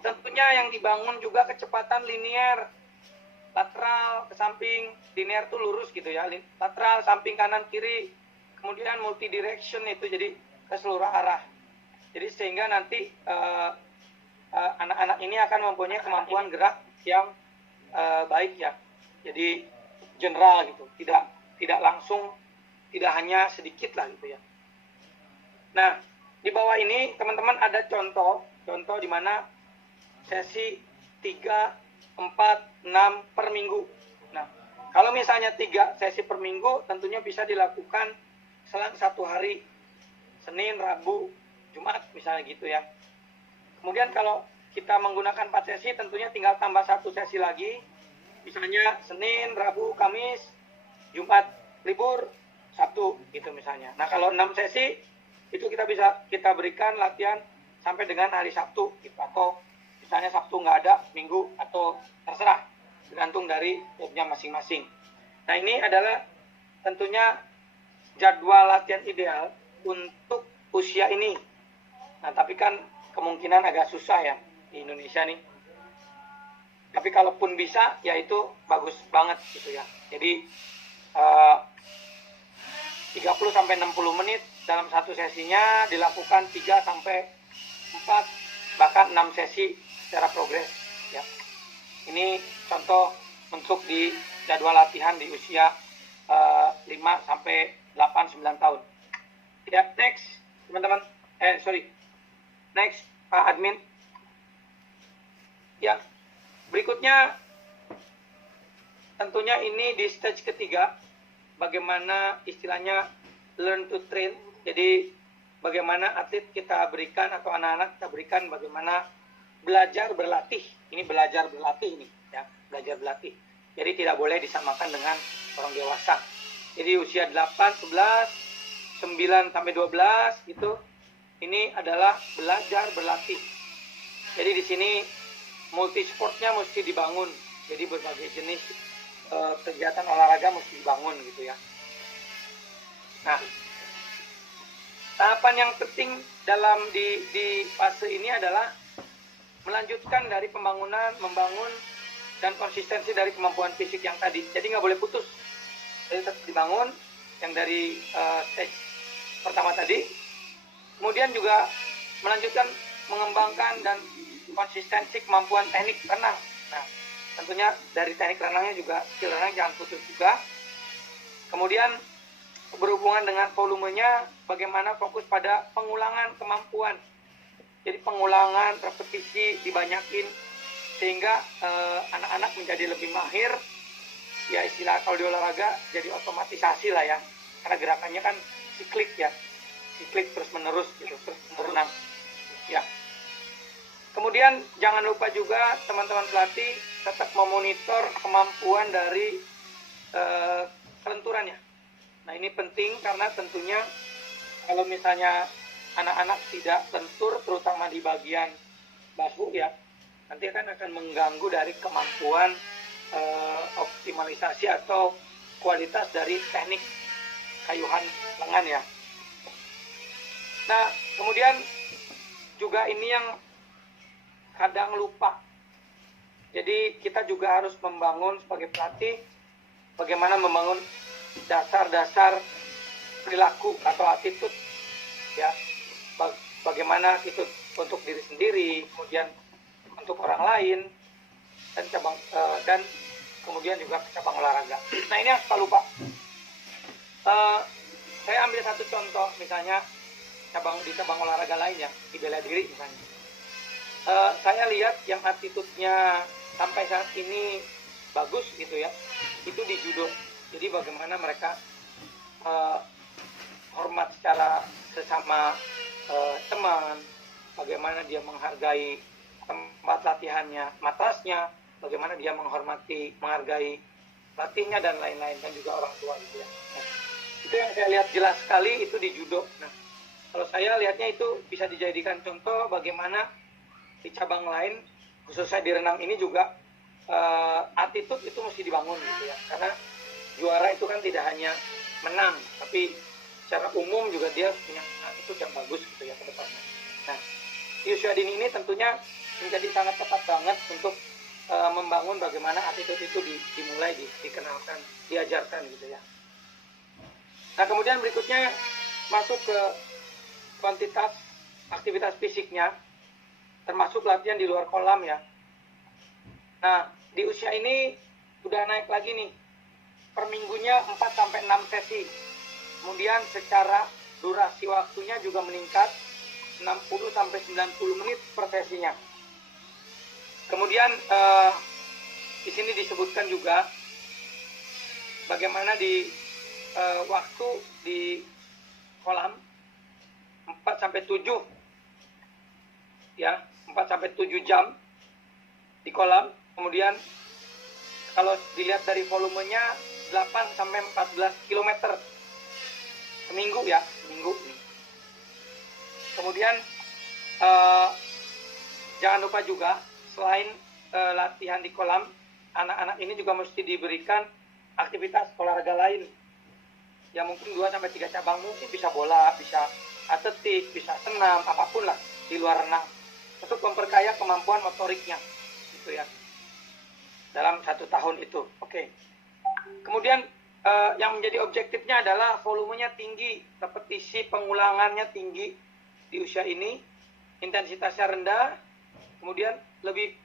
tentunya yang dibangun juga kecepatan linear, lateral ke samping, linear itu lurus gitu ya. Lateral, samping, kanan, kiri. Kemudian multi direction itu jadi ke seluruh arah. Jadi sehingga nanti anak-anak ini akan mempunyai kemampuan gerak yang baik ya, jadi general gitu, tidak langsung, tidak hanya sedikit lah gitu ya. Nah, di bawah ini teman-teman ada contoh di mana sesi 3, 4, 6 per minggu. Nah, kalau misalnya 3 sesi per minggu tentunya bisa dilakukan selang 1 hari, Senin, Rabu, Jumat misalnya gitu ya. Kemudian kalau kita menggunakan 4 sesi, tentunya tinggal tambah 1 sesi lagi. Misalnya Senin, Rabu, Kamis, Jumat libur, Sabtu gitu misalnya. Nah kalau 6 sesi itu kita berikan latihan sampai dengan hari Sabtu gitu. Atau misalnya Sabtu nggak ada, Minggu atau terserah, tergantung dari klubnya masing-masing. Nah ini adalah tentunya jadwal latihan ideal untuk usia ini. Nah tapi kan kemungkinan agak susah ya di Indonesia nih. Tapi kalaupun bisa ya itu bagus banget gitu ya. Jadi 30 sampai 60 menit dalam satu sesinya dilakukan 3 sampai 4 bahkan 6 sesi secara progres ya. Ini contoh untuk di jadwal latihan di usia 5 sampai 8 9 tahun. Ya, next teman-teman. Next Pak Admin. Ya. Berikutnya tentunya ini di stage ketiga, bagaimana istilahnya learn to train. Jadi bagaimana atlet kita berikan atau anak-anak kita berikan bagaimana belajar berlatih. Ini belajar berlatih ini ya, belajar berlatih. Jadi tidak boleh disamakan dengan orang dewasa. Jadi usia 8, 11, 9 sampai 12 gitu. Ini adalah belajar berlatih. Jadi di sini multisportnya mesti dibangun. Jadi berbagai jenis kegiatan olahraga mesti dibangun gitu ya. Nah, tahapan yang penting dalam di fase ini adalah melanjutkan dari pembangunan, membangun dan konsistensi dari kemampuan fisik yang tadi. Jadi nggak boleh putus. Jadi tetap dibangun yang dari stage pertama tadi. Kemudian juga melanjutkan mengembangkan dan konsistensi kemampuan teknik renang. Nah, tentunya dari teknik renangnya juga skill renang jangan putus juga. Kemudian berhubungan dengan volumenya, bagaimana fokus pada pengulangan kemampuan. Jadi pengulangan, repetisi dibanyakin sehingga anak-anak menjadi lebih mahir. Ya istilah kalau di olahraga jadi otomatisasi lah ya. Karena gerakannya kan siklik ya. Siklik terus menerus gitu, terus berenang. Ya. Kemudian jangan lupa juga teman-teman pelatih tetap memonitor kemampuan dari kelenturannya. Nah ini penting karena tentunya kalau misalnya anak-anak tidak lentur terutama di bagian bahu ya, nanti akan mengganggu dari kemampuan optimalisasi atau kualitas dari teknik kayuhan lengan ya. Nah kemudian juga ini yang kadang lupa. Jadi kita juga harus membangun sebagai pelatih bagaimana membangun dasar-dasar perilaku atau attitude ya. Bagaimana attitude untuk diri sendiri, kemudian untuk orang lain dan kemudian juga cabang olahraga. Nah ini yang suka lupa. Saya ambil satu contoh misalnya di cabang olahraga lain ya, di bela diri misalnya. Saya lihat yang attitude-nya sampai saat ini bagus gitu ya, itu di judo. Jadi bagaimana mereka hormat secara sesama teman, bagaimana dia menghargai tempat latihannya, matasnya, bagaimana dia menghargai latihnya dan lain-lain, dan juga orang tua gitu ya. Nah, itu yang saya lihat jelas sekali itu di judo. Nah, kalau saya lihatnya itu bisa dijadikan contoh bagaimana di cabang lain, khususnya di renang ini juga attitude itu mesti dibangun gitu ya. Karena juara itu kan tidak hanya menang, tapi secara umum juga dia punya attitude yang bagus gitu ya ke depannya. Nah, di usia dini ini tentunya menjadi sangat tepat banget untuk membangun bagaimana attitude itu dimulai dikenalkan, diajarkan gitu ya. Nah, kemudian berikutnya masuk ke kuantitas aktivitas fisiknya, termasuk latihan di luar kolam ya. Nah, di usia ini udah naik lagi nih. Per minggunya 4-6 sesi. Kemudian secara durasi waktunya juga meningkat 60-90 menit per sesinya. Kemudian di sini disebutkan juga bagaimana di waktu di kolam 4-7 ya, 4-7 jam di kolam. Kemudian kalau dilihat dari volumenya 8-14 km seminggu ya, seminggu. Kemudian jangan lupa juga selain latihan di kolam, anak-anak ini juga mesti diberikan aktivitas olahraga lain. Ya mungkin 2-3 cabang, mungkin bisa bola, bisa atletik, bisa senam, apapun lah di luar renang, untuk memperkaya kemampuan motoriknya, gitu ya. Dalam 1 tahun itu, oke. Kemudian yang menjadi objektifnya adalah volumenya tinggi, repetisi pengulangannya tinggi di usia ini, intensitasnya rendah. Kemudian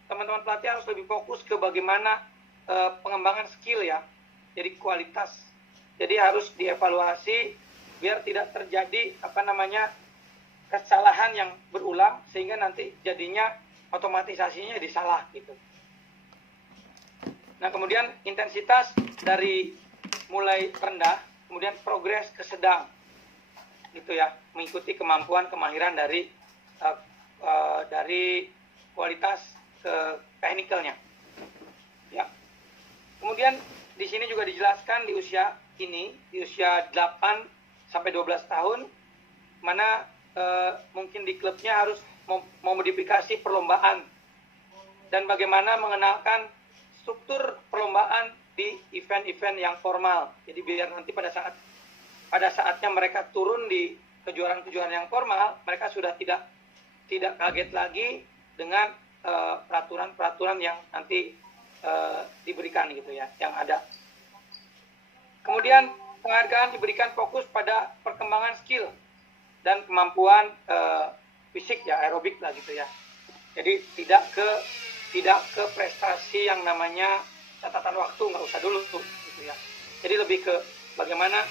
teman-teman pelatih harus lebih fokus ke bagaimana pengembangan skill ya, jadi kualitas. Jadi harus dievaluasi biar tidak terjadi kesalahan yang berulang, sehingga nanti jadinya otomatisasinya jadi salah gitu. Nah, kemudian intensitas dari mulai rendah, kemudian progres ke sedang, gitu ya, mengikuti kemampuan kemahiran dari kualitas ke teknikalnya. Ya. Kemudian di sini juga dijelaskan di usia ini, di usia 8-12 tahun, mana mungkin di klubnya harus memodifikasi perlombaan dan bagaimana mengenalkan struktur perlombaan di event-event yang formal. Jadi biar nanti pada saatnya mereka turun di kejuaraan-kejuaraan yang formal, mereka sudah tidak kaget lagi dengan peraturan-peraturan yang nanti diberikan gitu ya, yang ada. Kemudian penghargaan diberikan fokus pada perkembangan skill dan kemampuan fisik ya, aerobik lah gitu ya. Jadi tidak ke prestasi yang namanya catatan waktu, nggak usah dulu tuh gitu ya. Jadi lebih ke bagaimana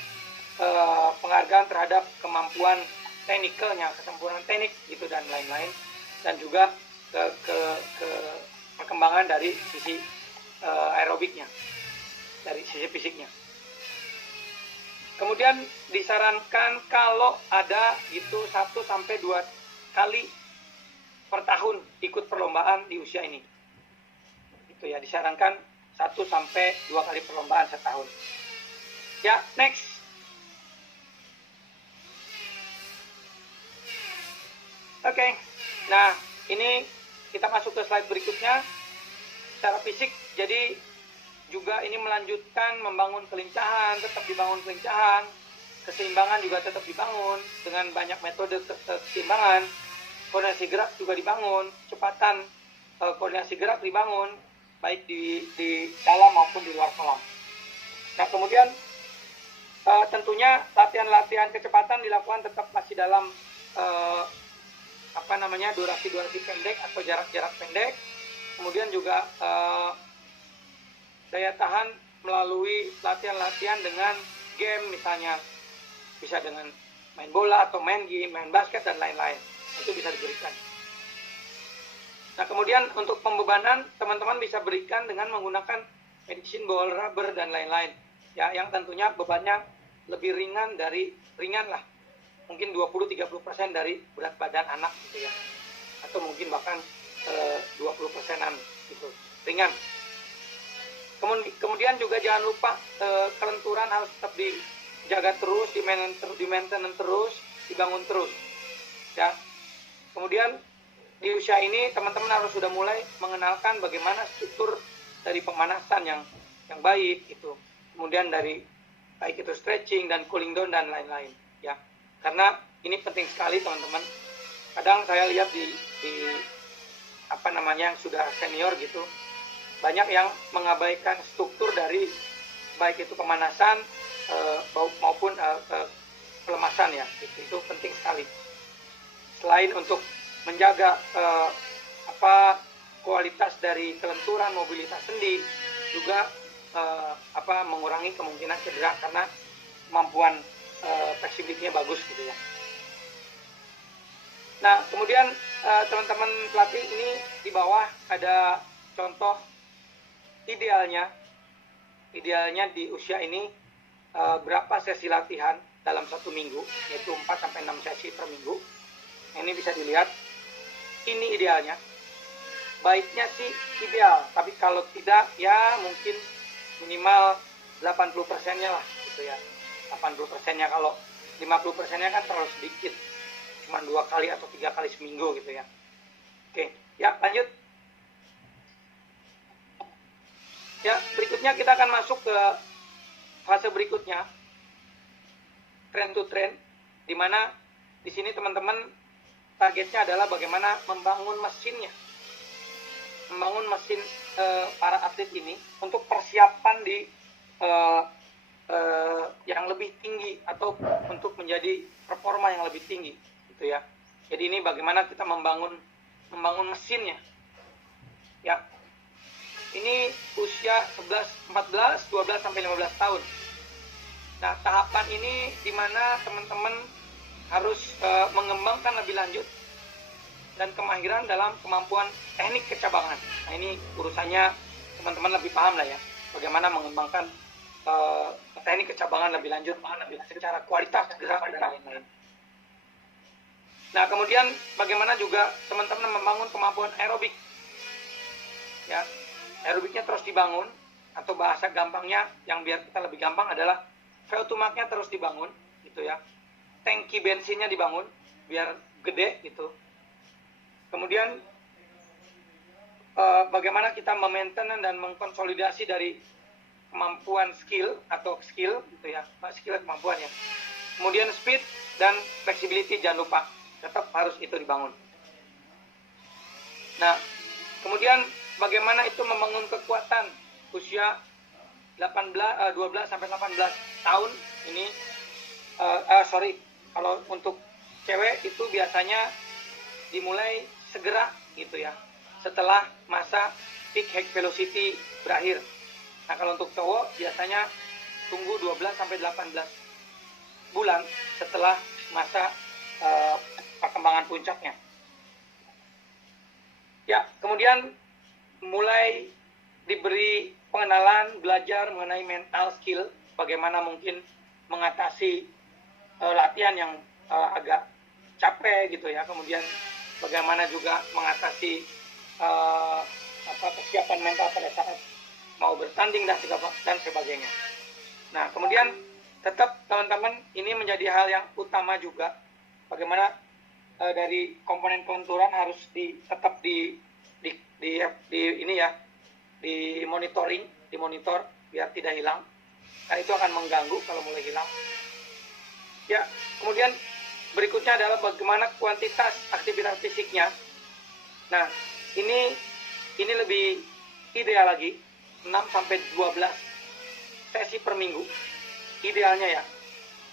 penghargaan terhadap kemampuan teknikalnya, kesempurnaan teknik gitu dan lain-lain, dan juga ke perkembangan dari sisi aerobiknya, dari sisi fisiknya. Kemudian disarankan kalau ada gitu 1-2 kali per tahun ikut perlombaan di usia ini. Itu ya, disarankan 1-2 kali perlombaan setahun. Ya, next. Oke. Nah, ini kita masuk ke slide berikutnya. Secara fisik, jadi juga ini melanjutkan membangun kelincahan, tetap dibangun kelincahan, keseimbangan juga tetap dibangun dengan banyak metode keseimbangan, koordinasi gerak juga dibangun, kecepatan koordinasi gerak dibangun, baik di dalam maupun di luar kolam. Nah, kemudian tentunya latihan-latihan kecepatan dilakukan tetap masih dalam durasi pendek atau jarak-jarak pendek. Kemudian juga daya tahan melalui latihan-latihan dengan game, misalnya bisa dengan main bola atau main game, main basket dan lain-lain, itu bisa diberikan. Nah, kemudian untuk pembebanan teman-teman bisa berikan dengan menggunakan medicine ball, rubber dan lain-lain ya, yang tentunya bebannya lebih ringan lah, mungkin 20-30% dari berat badan anak gitu ya, atau mungkin bahkan 20%-an gitu, ringan. Kemudian juga jangan lupa kelenturan harus tetap dijaga terus, di-maintenance terus, dibangun terus ya. Kemudian di usia ini teman-teman harus sudah mulai mengenalkan bagaimana struktur dari pemanasan yang baik itu. Kemudian dari baik itu stretching dan cooling down dan lain-lain ya. Karena ini penting sekali teman-teman. Kadang saya lihat di yang sudah senior gitu, banyak yang mengabaikan struktur dari baik itu pemanasan maupun pelemasan ya. Itu penting sekali. Selain untuk menjaga kualitas dari kelenturan, mobilitas sendi, juga mengurangi kemungkinan cedera karena kemampuan fleksibilitasnya bagus gitu ya. Nah, kemudian teman-teman pelatih ini di bawah ada contoh idealnya di usia ini berapa sesi latihan dalam 1 minggu, yaitu 4-6 sesi per minggu. Ini bisa dilihat ini idealnya. Baiknya sih ideal, tapi kalau tidak ya mungkin minimal 80%-nya lah gitu ya. 80%-nya, kalau 50%-nya kan terlalu sedikit. Cuma 2 kali atau 3 kali seminggu gitu ya. Oke, ya lanjut. Ya, berikutnya kita akan masuk ke fase berikutnya, trend to trend, di mana di sini teman-teman targetnya adalah bagaimana membangun mesinnya, membangun mesin para atlet ini untuk persiapan di yang lebih tinggi atau untuk menjadi performa yang lebih tinggi, gitu ya. Jadi ini bagaimana kita membangun mesinnya, ya. Ini usia 11, 14, 12 sampai 15 tahun. Nah, tahapan ini di mana teman-teman harus mengembangkan lebih lanjut dan kemahiran dalam kemampuan teknik kecabangan. Nah, ini urusannya teman-teman lebih paham lah ya, bagaimana mengembangkan teknik kecabangan lebih lanjut secara kualitas, gerak, dan lain-lain. Nah, kemudian bagaimana juga teman-teman membangun kemampuan aerobik. Ya, aerobiknya terus dibangun, atau bahasa gampangnya yang biar kita lebih gampang adalah VO2max-nya terus dibangun, gitu ya. Tangki bensinnya dibangun biar gede gitu. Kemudian bagaimana kita memaintain dan mengkonsolidasi dari kemampuan skill gitu ya, skill kemampuan ya. Kemudian speed dan flexibility jangan lupa, tetap harus itu dibangun. Nah, kemudian bagaimana itu membangun kekuatan usia 12 sampai 18 tahun ini. Kalau untuk cewek itu biasanya dimulai segera gitu ya, setelah masa peak height velocity berakhir. Nah, kalau untuk cowok biasanya tunggu 12 sampai 18 bulan setelah masa perkembangan puncaknya. Ya, kemudian mulai diberi pengenalan, belajar mengenai mental skill, bagaimana mungkin mengatasi latihan yang agak capek gitu ya, kemudian bagaimana juga mengatasi kesiapan mental pada saat mau bertanding dan sebagainya. Nah, kemudian tetap teman-teman ini menjadi hal yang utama juga, bagaimana dari komponen kelenturan harus tetap dimonitor biar tidak hilang. Nah, itu akan mengganggu kalau mulai hilang. Ya, kemudian berikutnya adalah bagaimana kuantitas aktivitas fisiknya. Nah, ini lebih ideal lagi, 6 sampai 12 sesi per minggu. Idealnya ya.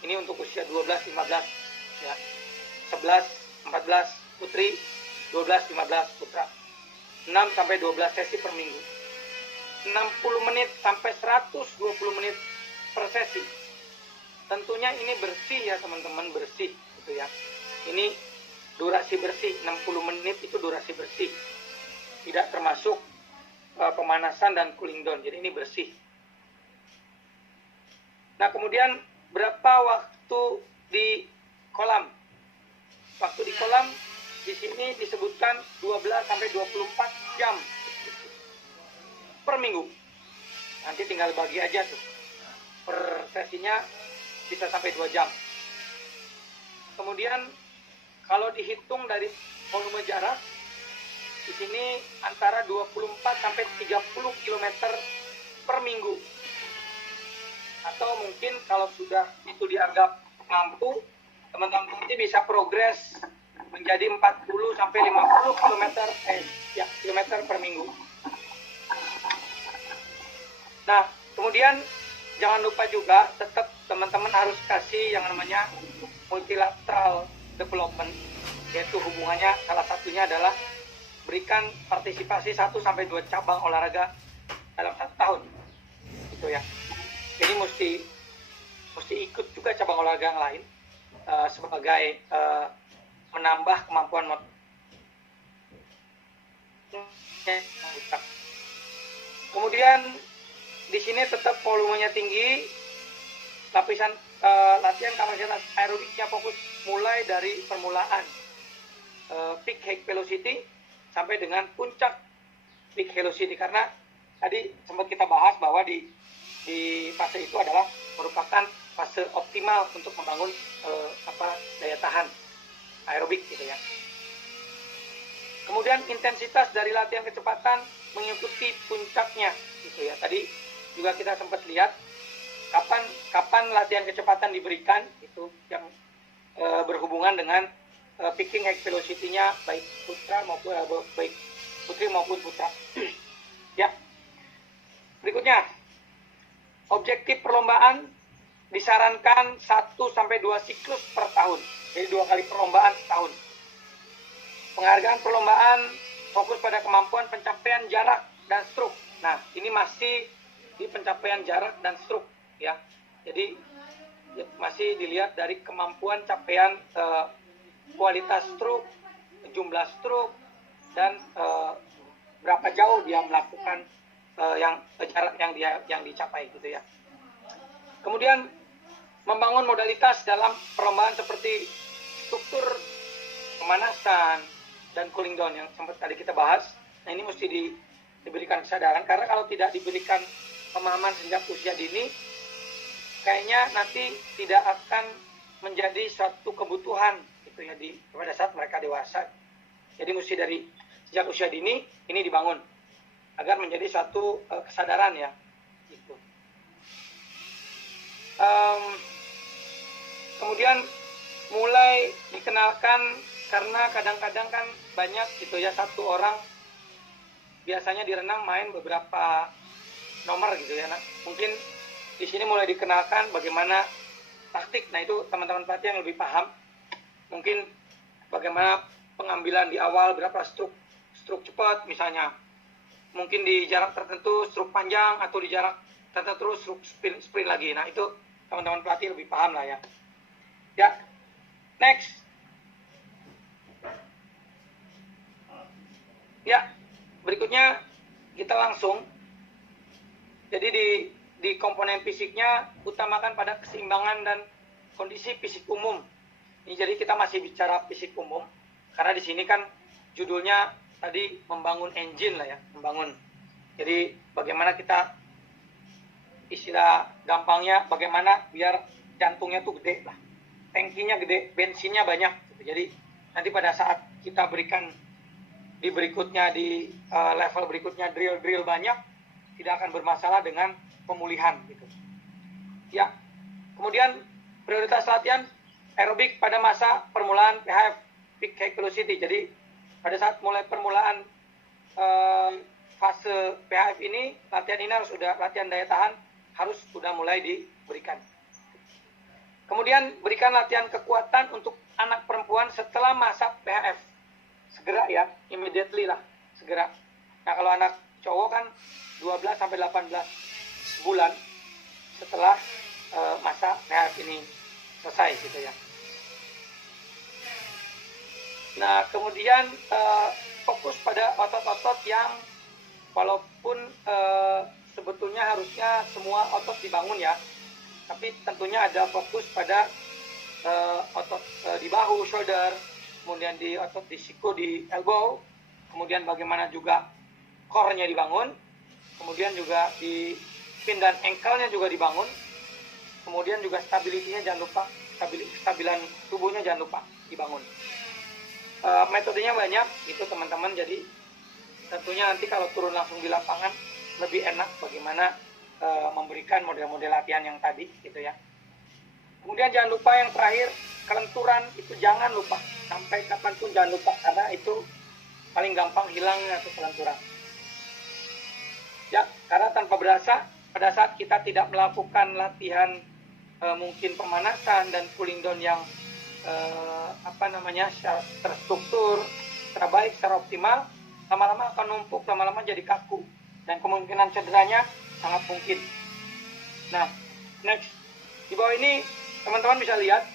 Ini untuk usia 12, 15 ya. 11, 14 putri, 12, 15 putra. 6 sampai 12 sesi per minggu. 60 menit sampai 120 menit per sesi. Tentunya ini bersih ya teman-teman, bersih gitu ya. Ini durasi bersih, 60 menit itu durasi bersih. Tidak termasuk pemanasan dan cooling down. Jadi ini bersih. Nah, kemudian berapa waktu di kolam? Waktu di kolam di sini disebutkan 12 sampai 24 jam per minggu. Nanti tinggal bagi aja tuh. Per sesinya bisa sampai 2 jam. Kemudian kalau dihitung dari volume jarak, di sini antara 24 sampai 30 km per minggu. Atau mungkin kalau sudah itu dianggap mampu, teman-teman nanti bisa progres menjadi 40 sampai 50 kilometer per minggu. Nah, kemudian jangan lupa juga tetap teman-teman harus kasih yang namanya multilateral development, yaitu hubungannya salah satunya adalah berikan partisipasi 1 sampai 2 cabang olahraga dalam 1 tahun. Gitu ya. Jadi mesti ikut juga cabang olahraga yang lain sebagai menambah kemampuan Kemudian di sini tetap volumenya tinggi, lapisan latihan kapasitas aerobiknya fokus mulai dari permulaan. peak height velocity sampai dengan puncak peak velocity, karena tadi sempat kita bahas bahwa di fase itu adalah merupakan fase optimal untuk membangun daya tahan aerobik gitu ya. Kemudian intensitas dari latihan kecepatan mengikuti puncaknya gitu ya. Tadi juga kita sempat lihat kapan latihan kecepatan diberikan, itu yang berhubungan dengan picking height velocity-nya baik putri maupun putra. Ya. Berikutnya, objektif perlombaan disarankan 1-2 siklus per tahun. Jadi 2 kali perlombaan setahun. Penghargaan perlombaan fokus pada kemampuan pencapaian jarak dan stroke. Nah, ini masih di pencapaian jarak dan stroke ya. Jadi masih dilihat dari kemampuan capaian kualitas stroke, jumlah stroke, dan berapa jauh dia melakukan jarak yang dicapai gitu ya. Kemudian membangun modalitas dalam perlombaan seperti struktur pemanasan dan cooling down yang sempat tadi kita bahas. Nah, ini mesti diberikan kesadaran, karena kalau tidak diberikan pemahaman sejak usia dini, kayaknya nanti tidak akan menjadi suatu kebutuhan gitu ya pada saat mereka dewasa. Jadi mesti dari sejak usia dini ini dibangun agar menjadi suatu kesadaran ya gitu. Kemudian mulai dikenalkan, karena kadang-kadang kan banyak gitu ya, satu orang biasanya di renang main beberapa nomor gitu ya. Nah, mungkin di sini mulai dikenalkan bagaimana taktik. Nah, itu teman-teman pelatih yang lebih paham. Mungkin bagaimana pengambilan di awal, berapa stroke cepat misalnya. Mungkin di jarak tertentu stroke panjang, atau di jarak tertentu stroke sprint lagi. Nah, itu teman-teman pelatih lebih paham lah ya. Ya, next. Ya, berikutnya kita langsung. Jadi di komponen fisiknya utamakan pada keseimbangan dan kondisi fisik umum. Ini jadi kita masih bicara fisik umum, karena di sini kan judulnya tadi membangun engine lah ya, membangun. Jadi bagaimana kita, istilah gampangnya, bagaimana biar jantungnya tuh gede lah, tangkinya gede, bensinnya banyak gitu. Jadi nanti pada saat kita berikan di berikutnya, di level berikutnya drill banyak, tidak akan bermasalah dengan pemulihan gitu. Ya. Kemudian prioritas latihan aerobik pada masa permulaan PHF, peak height velocity. Jadi pada saat mulai permulaan fase PHF ini, latihan daya tahan harus sudah mulai diberikan. Kemudian berikan latihan kekuatan untuk anak perempuan setelah masa PHF. Segera ya, immediately lah, segera. Nah, kalau anak cowok kan 12 sampai 18 bulan setelah masa PHF ini selesai gitu ya. Nah, kemudian fokus pada otot-otot yang walaupun sebetulnya harusnya semua otot dibangun ya, tapi tentunya ada fokus pada otot di bahu, shoulder, kemudian di otot di siku, di elbow, kemudian bagaimana juga core-nya dibangun, kemudian juga di pin dan ankle-nya juga dibangun, kemudian juga stability-nya jangan lupa, kestabilan tubuhnya jangan lupa dibangun. Metodenya banyak itu teman-teman, jadi tentunya nanti kalau turun langsung di lapangan lebih enak bagaimana memberikan model-model latihan yang tadi gitu ya. Kemudian jangan lupa yang terakhir, kelenturan itu jangan lupa, sampai kapanpun jangan lupa, karena itu paling gampang hilangnya tuh kelenturan. Ya, karena tanpa berasa pada saat kita tidak melakukan latihan mungkin pemanasan dan cooling down yang secara terstruktur, secara baik, secara optimal, lama-lama akan numpuk, lama-lama jadi kaku, dan kemungkinan cederanya sangat mungkin. Nah, next, di bawah ini teman-teman bisa lihat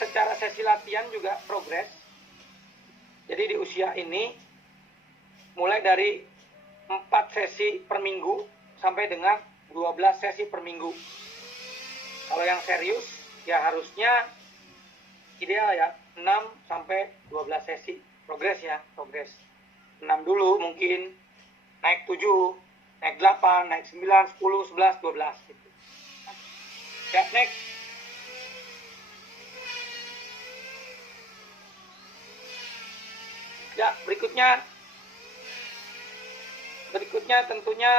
secara sesi latihan juga progres. Jadi di usia ini mulai dari 4 sesi per minggu sampai dengan 12 sesi per minggu. Kalau yang serius ya harusnya ideal ya 6 sampai 12 sesi. Progres ya, progres. 6 dulu mungkin, naik 7, naik 8, naik 9, 10, 11, 12 gitu. Ya, next. Ya, berikutnya tentunya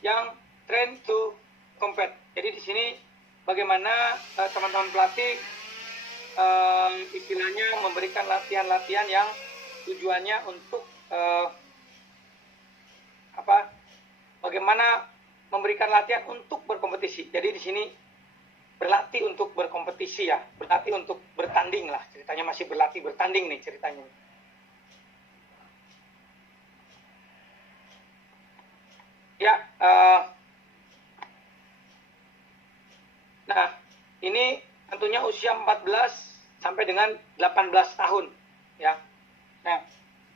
yang train to compete. Jadi di sini bagaimana teman-teman pelatih istilahnya memberikan latihan-latihan yang tujuannya untuk bagaimana memberikan latihan untuk berkompetisi. Jadi di sini berlatih untuk berkompetisi ya, berlatih untuk bertanding lah ceritanya, masih berlatih bertanding nih ceritanya. Ya, nah ini tentunya usia 14 sampai dengan 18 tahun ya. Nah,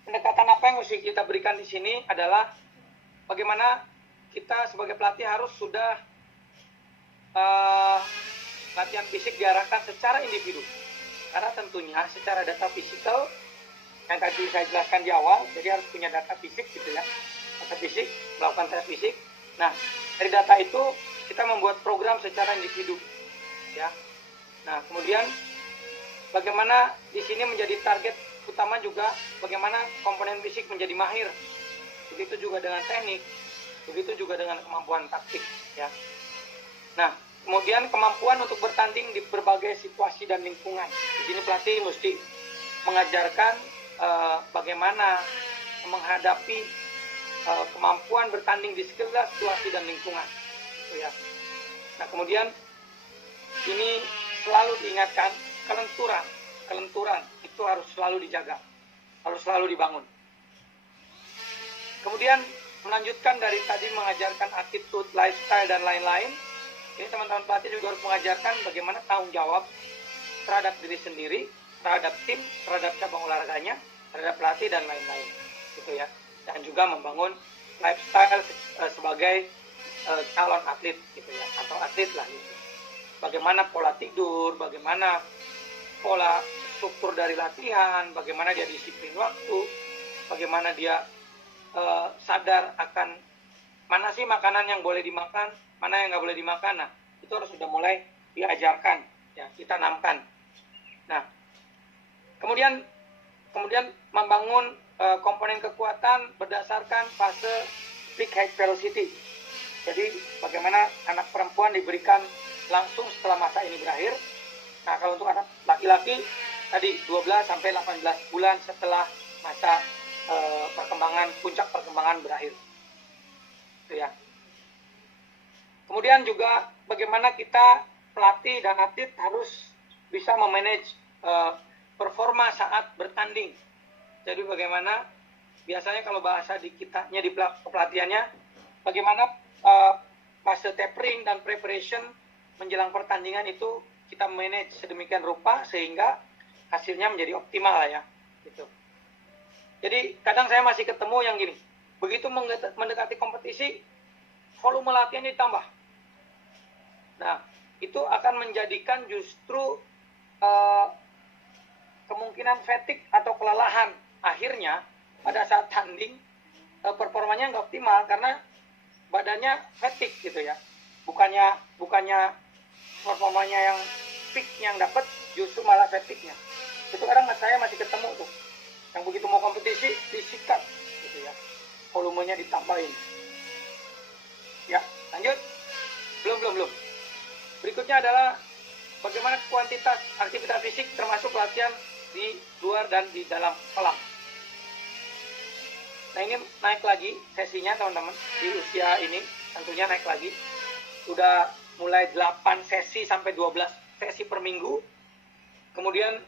pendekatan apa yang mesti kita berikan di sini adalah bagaimana kita sebagai pelatih harus sudah latihan fisik diarahkan secara individu. Karena tentunya secara data fisikal yang tadi saya jelaskan di awal, jadi harus punya data fisik gitu ya. Data fisik, melakukan tes fisik. Nah, dari data itu kita membuat program secara individu ya. Nah, kemudian bagaimana di sini menjadi target utama juga bagaimana komponen fisik menjadi mahir. Begitu juga dengan teknik, begitu juga dengan kemampuan taktik ya. Nah, kemudian kemampuan untuk bertanding di berbagai situasi dan lingkungan. Di sini pelatih mesti mengajarkan bagaimana menghadapi kemampuan bertanding di segala situasi dan lingkungan. Gitu ya. Nah, kemudian ini selalu diingatkan, kelenturan itu harus selalu dijaga, harus selalu dibangun. Kemudian melanjutkan dari tadi mengajarkan attitude, lifestyle, dan lain-lain. Ini teman-teman pelatih juga harus mengajarkan bagaimana tanggung jawab terhadap diri sendiri, terhadap tim, terhadap cabang olahraganya, terhadap pelatih, dan lain-lain. Gitu ya. Dan juga membangun lifestyle sebagai calon atlet gitu ya, atau atlet lah gitu. Bagaimana pola tidur, bagaimana pola struktur dari latihan, bagaimana dia disiplin waktu, bagaimana dia sadar akan mana sih makanan yang boleh dimakan, mana yang nggak boleh dimakan. Nah, itu harus sudah mulai diajarkan, ya, ditanamkan. Nah, kemudian membangun komponen kekuatan berdasarkan fase peak height velocity. Jadi bagaimana anak perempuan diberikan langsung setelah masa ini berakhir. Nah, kalau untuk anak laki-laki tadi 12 sampai 18 bulan setelah masa puncak perkembangan berakhir. Itu ya. Kemudian juga bagaimana kita pelatih dan atlet harus bisa memanage performa saat bertanding. Jadi bagaimana biasanya kalau bahasa di kitanya di pelatihannya, bagaimana fase tapering dan preparation menjelang pertandingan itu kita manage sedemikian rupa sehingga hasilnya menjadi optimal lah ya. Gitu. Jadi kadang saya masih ketemu yang gini, begitu mendekati kompetisi, volume latihan ditambah. Nah, itu akan menjadikan justru kemungkinan fatigue atau kelelahan. Akhirnya pada saat tanding performanya nggak optimal karena badannya fatigue gitu ya. Bukannya performanya yang peak yang dapat, justru malah fatigue-nya. Itu kadang saya masih ketemu tuh. Yang begitu mau kompetisi disikat gitu ya. Volumenya ditambahin. Ya, lanjut. Belum. Berikutnya adalah bagaimana kuantitas aktivitas fisik termasuk latihan di luar dan di dalam kolam. Nah, ini naik lagi sesinya teman-teman. Di usia ini tentunya naik lagi. Udah mulai 8 sesi sampai 12 sesi per minggu. Kemudian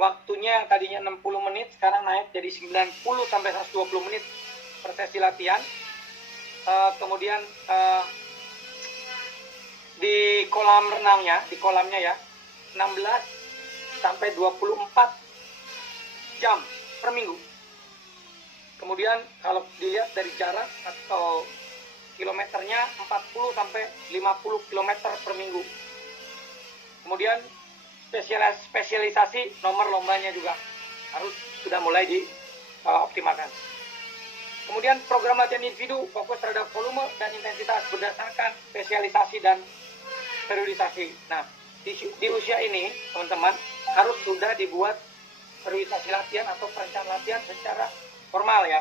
waktunya yang tadinya 60 menit sekarang naik jadi 90 sampai 120 menit per sesi latihan. Kemudian di kolam renangnya, di kolamnya ya, 16 sampai 24 jam per minggu. Kemudian kalau dilihat dari jarak atau kilometernya 40 sampai 50 km per minggu. Kemudian spesialisasi nomor lombanya juga harus sudah mulai dioptimalkan. Kemudian program latihan individu fokus terhadap volume dan intensitas berdasarkan spesialisasi dan periodisasi. Nah, di usia ini teman-teman harus sudah dibuat periodisasi latihan atau perencanaan latihan secara formal ya.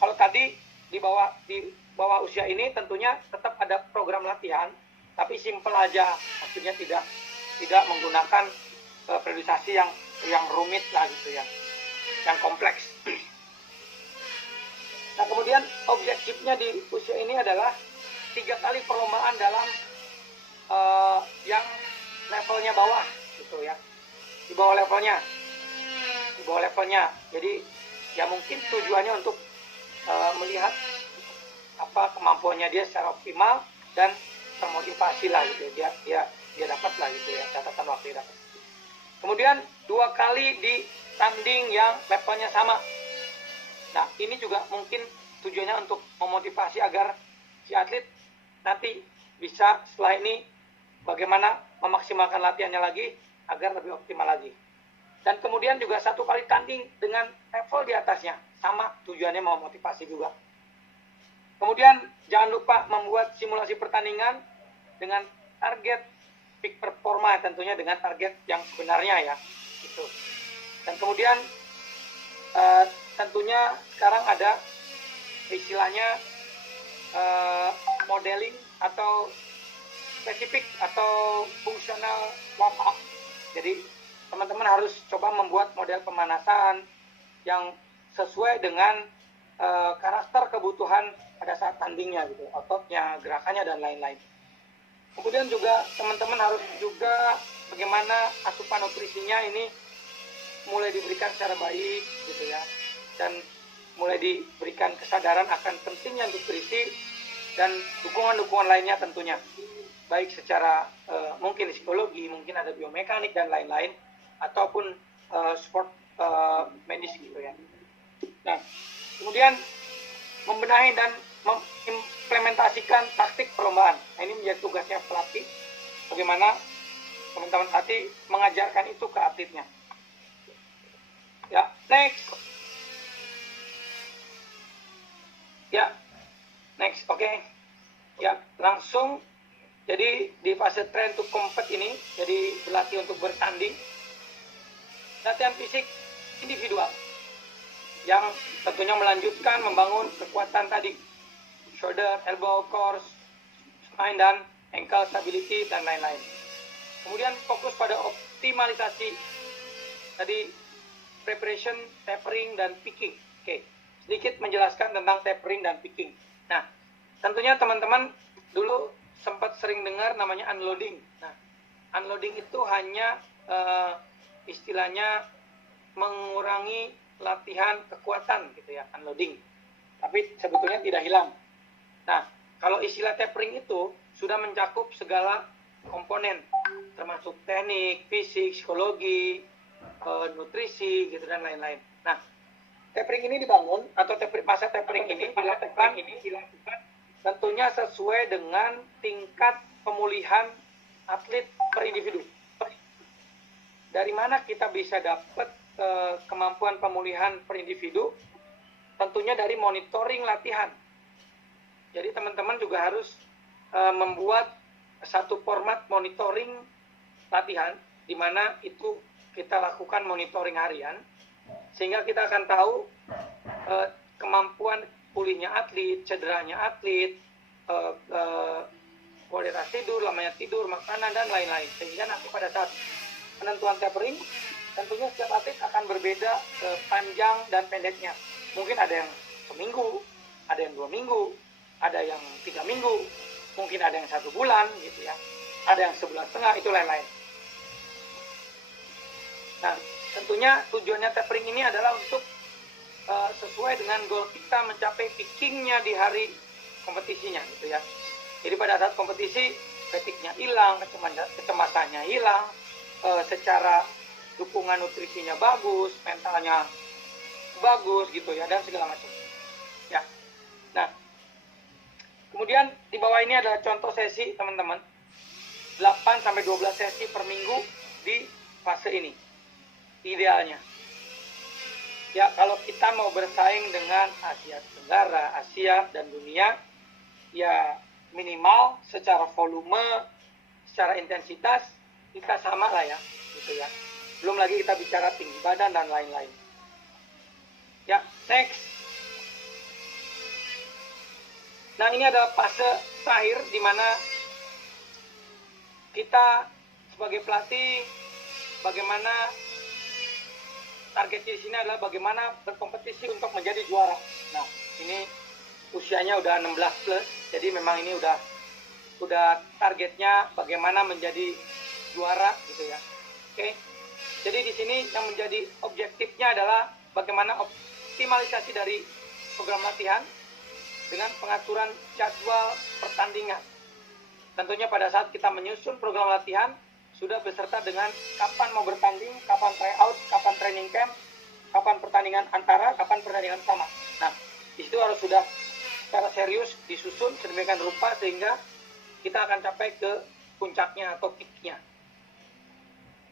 Kalau tadi di bawah usia ini tentunya tetap ada program latihan, tapi simpel aja, maksudnya tidak menggunakan periodisasi yang rumit lah gitu ya, yang kompleks. Nah, kemudian objektifnya di usia ini adalah 3 kali perlombaan dalam yang levelnya bawah gitu ya, di bawah levelnya. Jadi ya mungkin tujuannya untuk melihat apa kemampuannya dia secara optimal dan termotivasi lah gitu ya, dia dapat lah gitu ya, catatan waktu dapat. Kemudian 2 kali di tanding yang levelnya sama. Nah, ini juga mungkin tujuannya untuk memotivasi agar si atlet nanti bisa setelah ini bagaimana memaksimalkan latihannya lagi agar lebih optimal lagi. Dan kemudian juga 1 kali tanding dengan level di atasnya, sama tujuannya memotivasi juga. Kemudian jangan lupa membuat simulasi pertandingan dengan target peak performa, tentunya dengan target yang sebenarnya ya, gitu. Dan kemudian tentunya sekarang ada istilahnya modeling atau spesifik atau fungsional warm up. Jadi teman-teman harus coba membuat model pemanasan yang sesuai dengan karakter kebutuhan pada saat tandingnya gitu, ototnya, gerakannya dan lain-lain. Kemudian juga teman-teman harus juga bagaimana asupan nutrisinya ini mulai diberikan secara baik gitu ya, dan mulai diberikan kesadaran akan pentingnya nutrisi dan dukungan-dukungan lainnya tentunya, baik secara mungkin psikologi, mungkin ada biomekanik dan lain-lain, ataupun sport medis gitu ya. Nah, kemudian membenahi dan mengimplementasikan taktik perlombaan. Nah, ini menjadi tugasnya pelatih, bagaimana teman-teman pelatih mengajarkan itu ke atletnya. Ya, next. Ya, next, oke. Ya, langsung. Jadi di fase train to compete ini, jadi berlatih untuk bertanding. Latihan fisik individual yang tentunya melanjutkan membangun kekuatan tadi, shoulder, elbow, core, spine dan ankle stability dan lain-lain. Kemudian fokus pada optimalisasi tadi, preparation, tapering dan picking. Oke, sedikit menjelaskan tentang tapering dan picking. Nah, tentunya teman-teman dulu sempat sering dengar namanya unloading. Nah, unloading itu hanya istilahnya mengurangi latihan kekuatan gitu ya, unloading. Tapi sebetulnya tidak hilang. Nah, kalau istilah tapering itu sudah mencakup segala komponen, termasuk teknik, fisik, psikologi, nutrisi gitu dan lain-lain. Nah, tapering ini dibangun atau masa tapering ini dilakukan tentunya sesuai dengan tingkat pemulihan atlet per individu. Dari mana kita bisa dapat kemampuan pemulihan per individu? Tentunya dari monitoring latihan. Jadi teman-teman juga harus membuat satu format monitoring latihan, di mana itu kita lakukan monitoring harian, sehingga kita akan tahu kemampuan pulihnya atlet, cederanya atlet, kualitas tidur, lamanya tidur, makanan dan lain-lain. Sehingga nanti pada saat penentuan tapering, tentunya setiap atlet akan berbeda panjang dan pendeknya. Mungkin ada yang seminggu, ada yang 2 minggu, ada yang 3 minggu, mungkin ada yang 1 bulan gitu ya, ada yang 1,5 bulan, itu lain-lain. Nah, tentunya tujuannya tapering ini adalah untuk sesuai dengan goal kita mencapai peakingnya di hari kompetisinya gitu ya. Jadi pada saat kompetisi fatigue-nya hilang, kecemasannya hilang, secara dukungan nutrisinya bagus, mentalnya bagus gitu ya, dan segala macam ya. Nah, kemudian di bawah ini adalah contoh sesi teman-teman. 8 sampai 12 sesi per minggu di fase ini. Idealnya. Ya, kalau kita mau bersaing dengan Asia Tenggara, Asia dan dunia, ya minimal secara volume, secara intensitas kita sama lah ya, gitu ya. Belum lagi kita bicara tinggi badan dan lain-lain. Ya, next. Nah, ini adalah fase terakhir di mana kita sebagai pelatih, bagaimana targetnya di sini adalah bagaimana berkompetisi untuk menjadi juara. Nah, ini usianya udah 16 plus, jadi memang ini udah targetnya bagaimana menjadi juara gitu ya. Oke. Jadi di sini yang menjadi objektifnya adalah bagaimana optimalisasi dari program latihan dengan pengaturan jadwal pertandingan. Tentunya pada saat kita menyusun program latihan, sudah beserta dengan kapan mau bertanding, kapan tryout, kapan training camp, kapan pertandingan antara, kapan pertandingan sama. Nah, di situ harus sudah secara serius disusun sedemikian rupa sehingga kita akan capai ke puncaknya atau peaknya.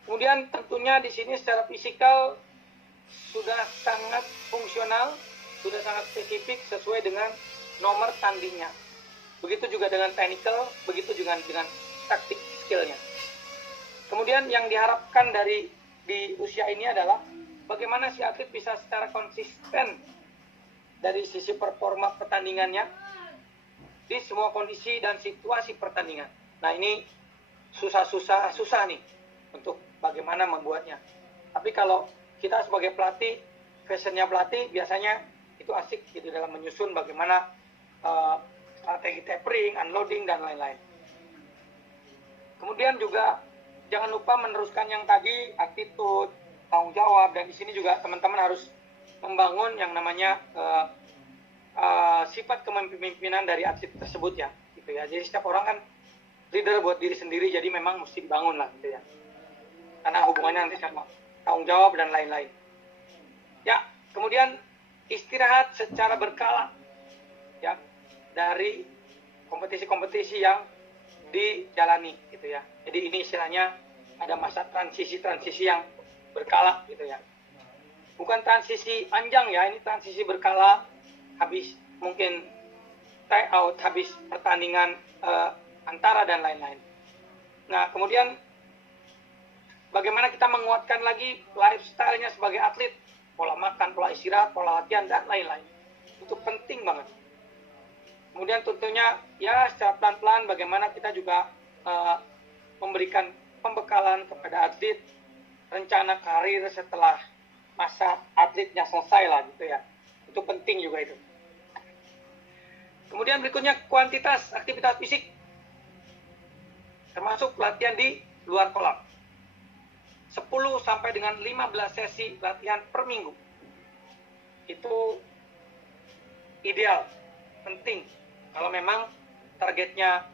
Kemudian tentunya di sini secara fisikal sudah sangat fungsional, sudah sangat spesifik sesuai dengan nomor tandingnya. Begitu juga dengan technical, begitu juga dengan taktik skillnya. Kemudian yang diharapkan di usia ini adalah bagaimana si atlet bisa secara konsisten dari sisi performa pertandingannya di semua kondisi dan situasi pertandingan. Nah, ini susah nih untuk bagaimana membuatnya. Tapi kalau kita sebagai pelatih, fashionnya pelatih biasanya itu asik gitu dalam menyusun bagaimana strategi tapering, unloading dan lain-lain. Kemudian juga jangan lupa meneruskan yang tadi, attitude, tanggung jawab, dan di sini juga teman-teman harus membangun yang namanya sifat kepemimpinan dari atlet tersebut ya, gitu ya. Jadi setiap orang kan leader buat diri sendiri, jadi memang mesti dibangun lah, gitu ya. Karena hubungannya nanti sama tanggung jawab dan lain-lain. Ya, kemudian istirahat secara berkala, ya, dari kompetisi-kompetisi yang dijalani, gitu ya. Jadi ini istilahnya ada masa transisi yang berkala, gitu ya. Bukan transisi panjang ya, ini transisi berkala. Habis mungkin tryout, habis pertandingan antara dan lain-lain. Nah, kemudian bagaimana kita menguatkan lagi lifestyle-nya sebagai atlet, pola makan, pola istirahat, pola latihan dan lain-lain. Itu penting banget. Kemudian tentunya ya secara pelan-pelan bagaimana kita juga memberikan pembekalan kepada atlet, rencana karir setelah masa atletnya selesai lah gitu ya. Itu penting juga itu. Kemudian berikutnya kuantitas aktivitas fisik, termasuk latihan di luar kolam. 10 sampai dengan 15 sesi latihan per minggu. Itu ideal, penting. Kalau memang targetnya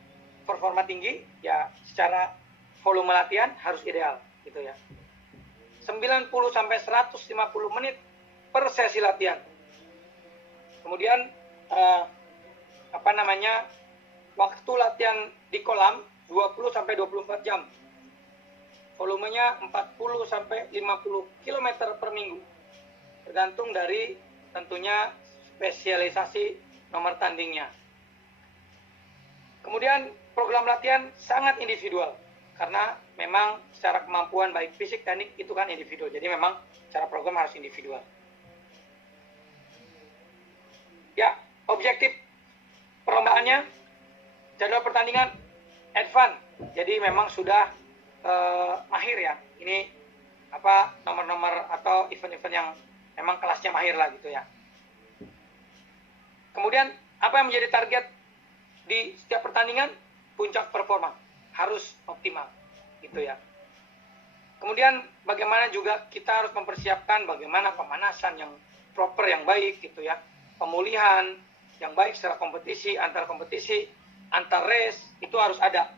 performa tinggi, ya secara volume latihan harus ideal, gitu ya. 90 sampai 150 menit per sesi latihan. Kemudian waktu latihan di kolam 20 sampai 24 jam. Volumenya 40 sampai 50 km per minggu. Tergantung dari tentunya spesialisasi nomor tandingnya. Kemudian program latihan sangat individual karena memang secara kemampuan baik fisik teknik itu kan individual. Jadi memang secara program harus individual. Ya, objektif perlombaannya jadwal pertandingan advance. Jadi memang sudah mahir ya. Ini nomor-nomor atau event-event yang memang kelasnya mahir lah gitu ya. Kemudian apa yang menjadi target di setiap pertandingan? Puncak performa harus optimal gitu ya. Kemudian bagaimana juga kita harus mempersiapkan bagaimana pemanasan yang proper, yang baik gitu ya. Pemulihan yang baik secara kompetisi, antar race itu harus ada.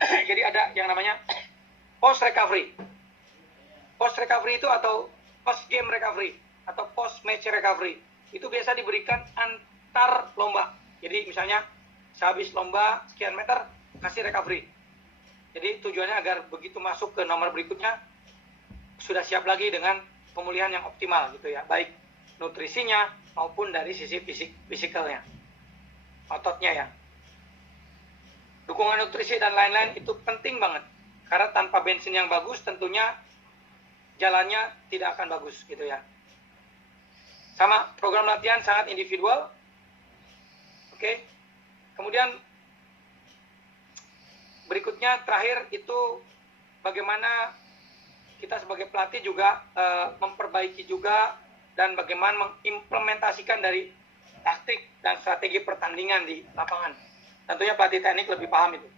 Jadi ada yang namanya post recovery. Post recovery itu atau post game recovery atau post match recovery itu biasa diberikan antar lomba. Jadi misalnya sehabis lomba sekian meter kasih recovery. Jadi tujuannya agar begitu masuk ke nomor berikutnya sudah siap lagi dengan pemulihan yang optimal gitu ya, baik nutrisinya maupun dari sisi fisikalnya, ototnya ya. Dukungan nutrisi dan lain-lain itu penting banget, karena tanpa bensin yang bagus tentunya jalannya tidak akan bagus gitu ya. Sama, program latihan sangat individual. Oke. Kemudian berikutnya terakhir itu bagaimana kita sebagai pelatih juga memperbaiki juga dan bagaimana mengimplementasikan dari taktik dan strategi pertandingan di lapangan. Tentunya pelatih teknik lebih paham itu.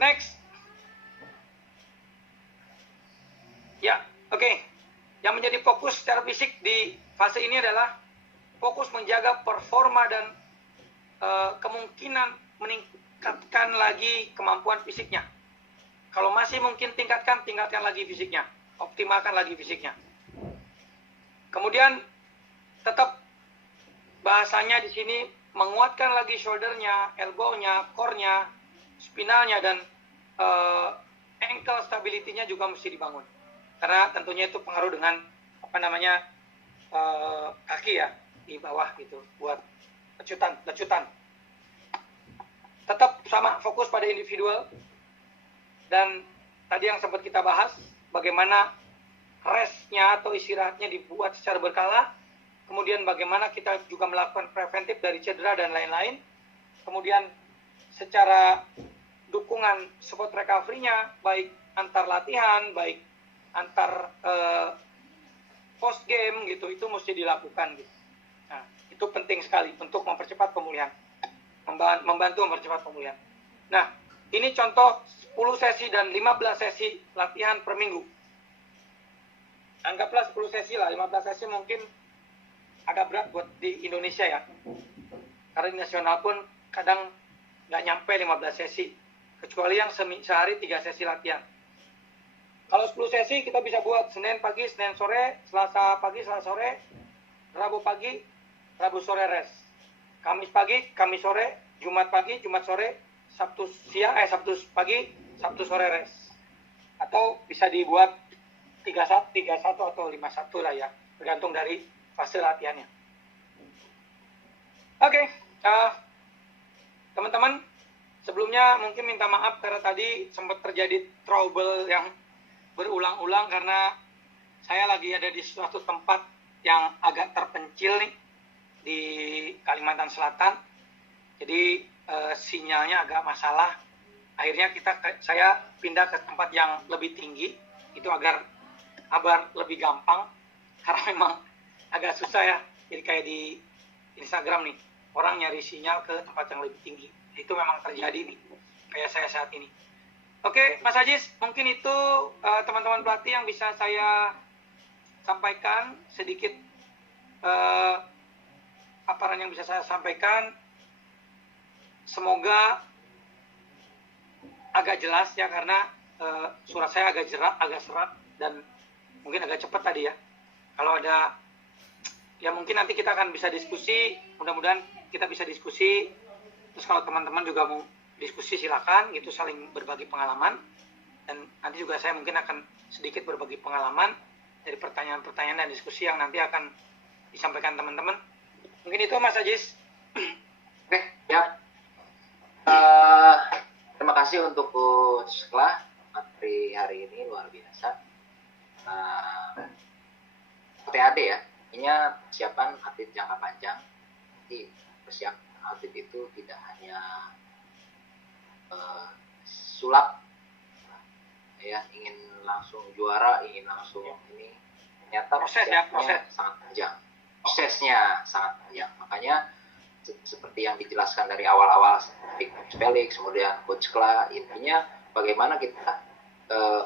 Next. Ya, oke. Yang menjadi fokus secara fisik di fase ini adalah fokus menjaga performa dan kemungkinan meningkatkan lagi kemampuan fisiknya. Kalau masih mungkin tingkatkan lagi fisiknya, optimalkan lagi fisiknya. Kemudian tetap bahasanya di sini menguatkan lagi shouldernya, elbownya, core-nya, spinalnya, dan ankle stability-nya juga mesti dibangun. Karena tentunya itu pengaruh dengan kaki ya di bawah gitu buat lecutan. Tetap sama fokus pada individual, dan tadi yang sempat kita bahas bagaimana restnya atau istirahatnya dibuat secara berkala, kemudian bagaimana kita juga melakukan preventif dari cedera dan lain-lain, kemudian secara dukungan support recovery-nya baik antar latihan, baik antar post game gitu, itu mesti dilakukan gitu. Nah, itu penting sekali untuk mempercepat pemulihan, membantu mempercepat pemulihan. Nah, ini contoh 10 sesi dan 15 sesi latihan per minggu. Anggaplah 10 sesi lah, 15 sesi mungkin agak berat buat di Indonesia ya. Karena di nasional pun kadang nggak nyampe 15 sesi, kecuali yang sehari 3 sesi latihan. Kalau 10 sesi kita bisa buat Senin pagi, Senin sore, Selasa pagi, Selasa sore, Rabu pagi, Rabu sore rest. Kamis pagi, Kamis sore, Jumat pagi, Jumat sore, Sabtu pagi, Sabtu sore rest. Atau bisa dibuat 31 atau 51 lah ya, tergantung dari fase latihannya. Oke, teman-teman, sebelumnya mungkin minta maaf karena tadi sempat terjadi trouble yang berulang-ulang karena saya lagi ada di suatu tempat yang agak terpencil nih di Kalimantan Selatan. Jadi sinyalnya agak masalah. Akhirnya saya pindah ke tempat yang lebih tinggi itu agar lebih gampang, karena memang agak susah ya. Jadi kayak di Instagram nih, orang nyari sinyal ke tempat yang lebih tinggi. Itu memang terjadi nih, kayak saya saat ini. Oke, Mas Ajis, mungkin itu teman-teman pelatih yang bisa saya sampaikan sedikit paparan yang bisa saya sampaikan. Semoga agak jelas ya, karena surat saya agak serat dan mungkin agak cepat tadi ya. Kalau ada ya mungkin nanti kita akan bisa diskusi, mudah-mudahan kita bisa diskusi. Terus kalau teman-teman juga mau diskusi silakan gitu, saling berbagi pengalaman, dan nanti juga saya mungkin akan sedikit berbagi pengalaman dari pertanyaan-pertanyaan dan diskusi yang nanti akan disampaikan teman-teman. Mungkin itu Mas Ajis. Oke, ya. Terima kasih untuk sekolah materi hari ini, luar biasa. PAD ya, ini persiapan atlet jangka panjang. Jadi persiapan atlet itu tidak hanya sulap ya, ingin langsung juara, ingin langsung ini, ternyata prosesnya sangat panjang. Prosesnya sangat panjang. Makanya seperti yang dijelaskan dari awal-awal Coach Felix, kemudian Coach Kla, intinya bagaimana kita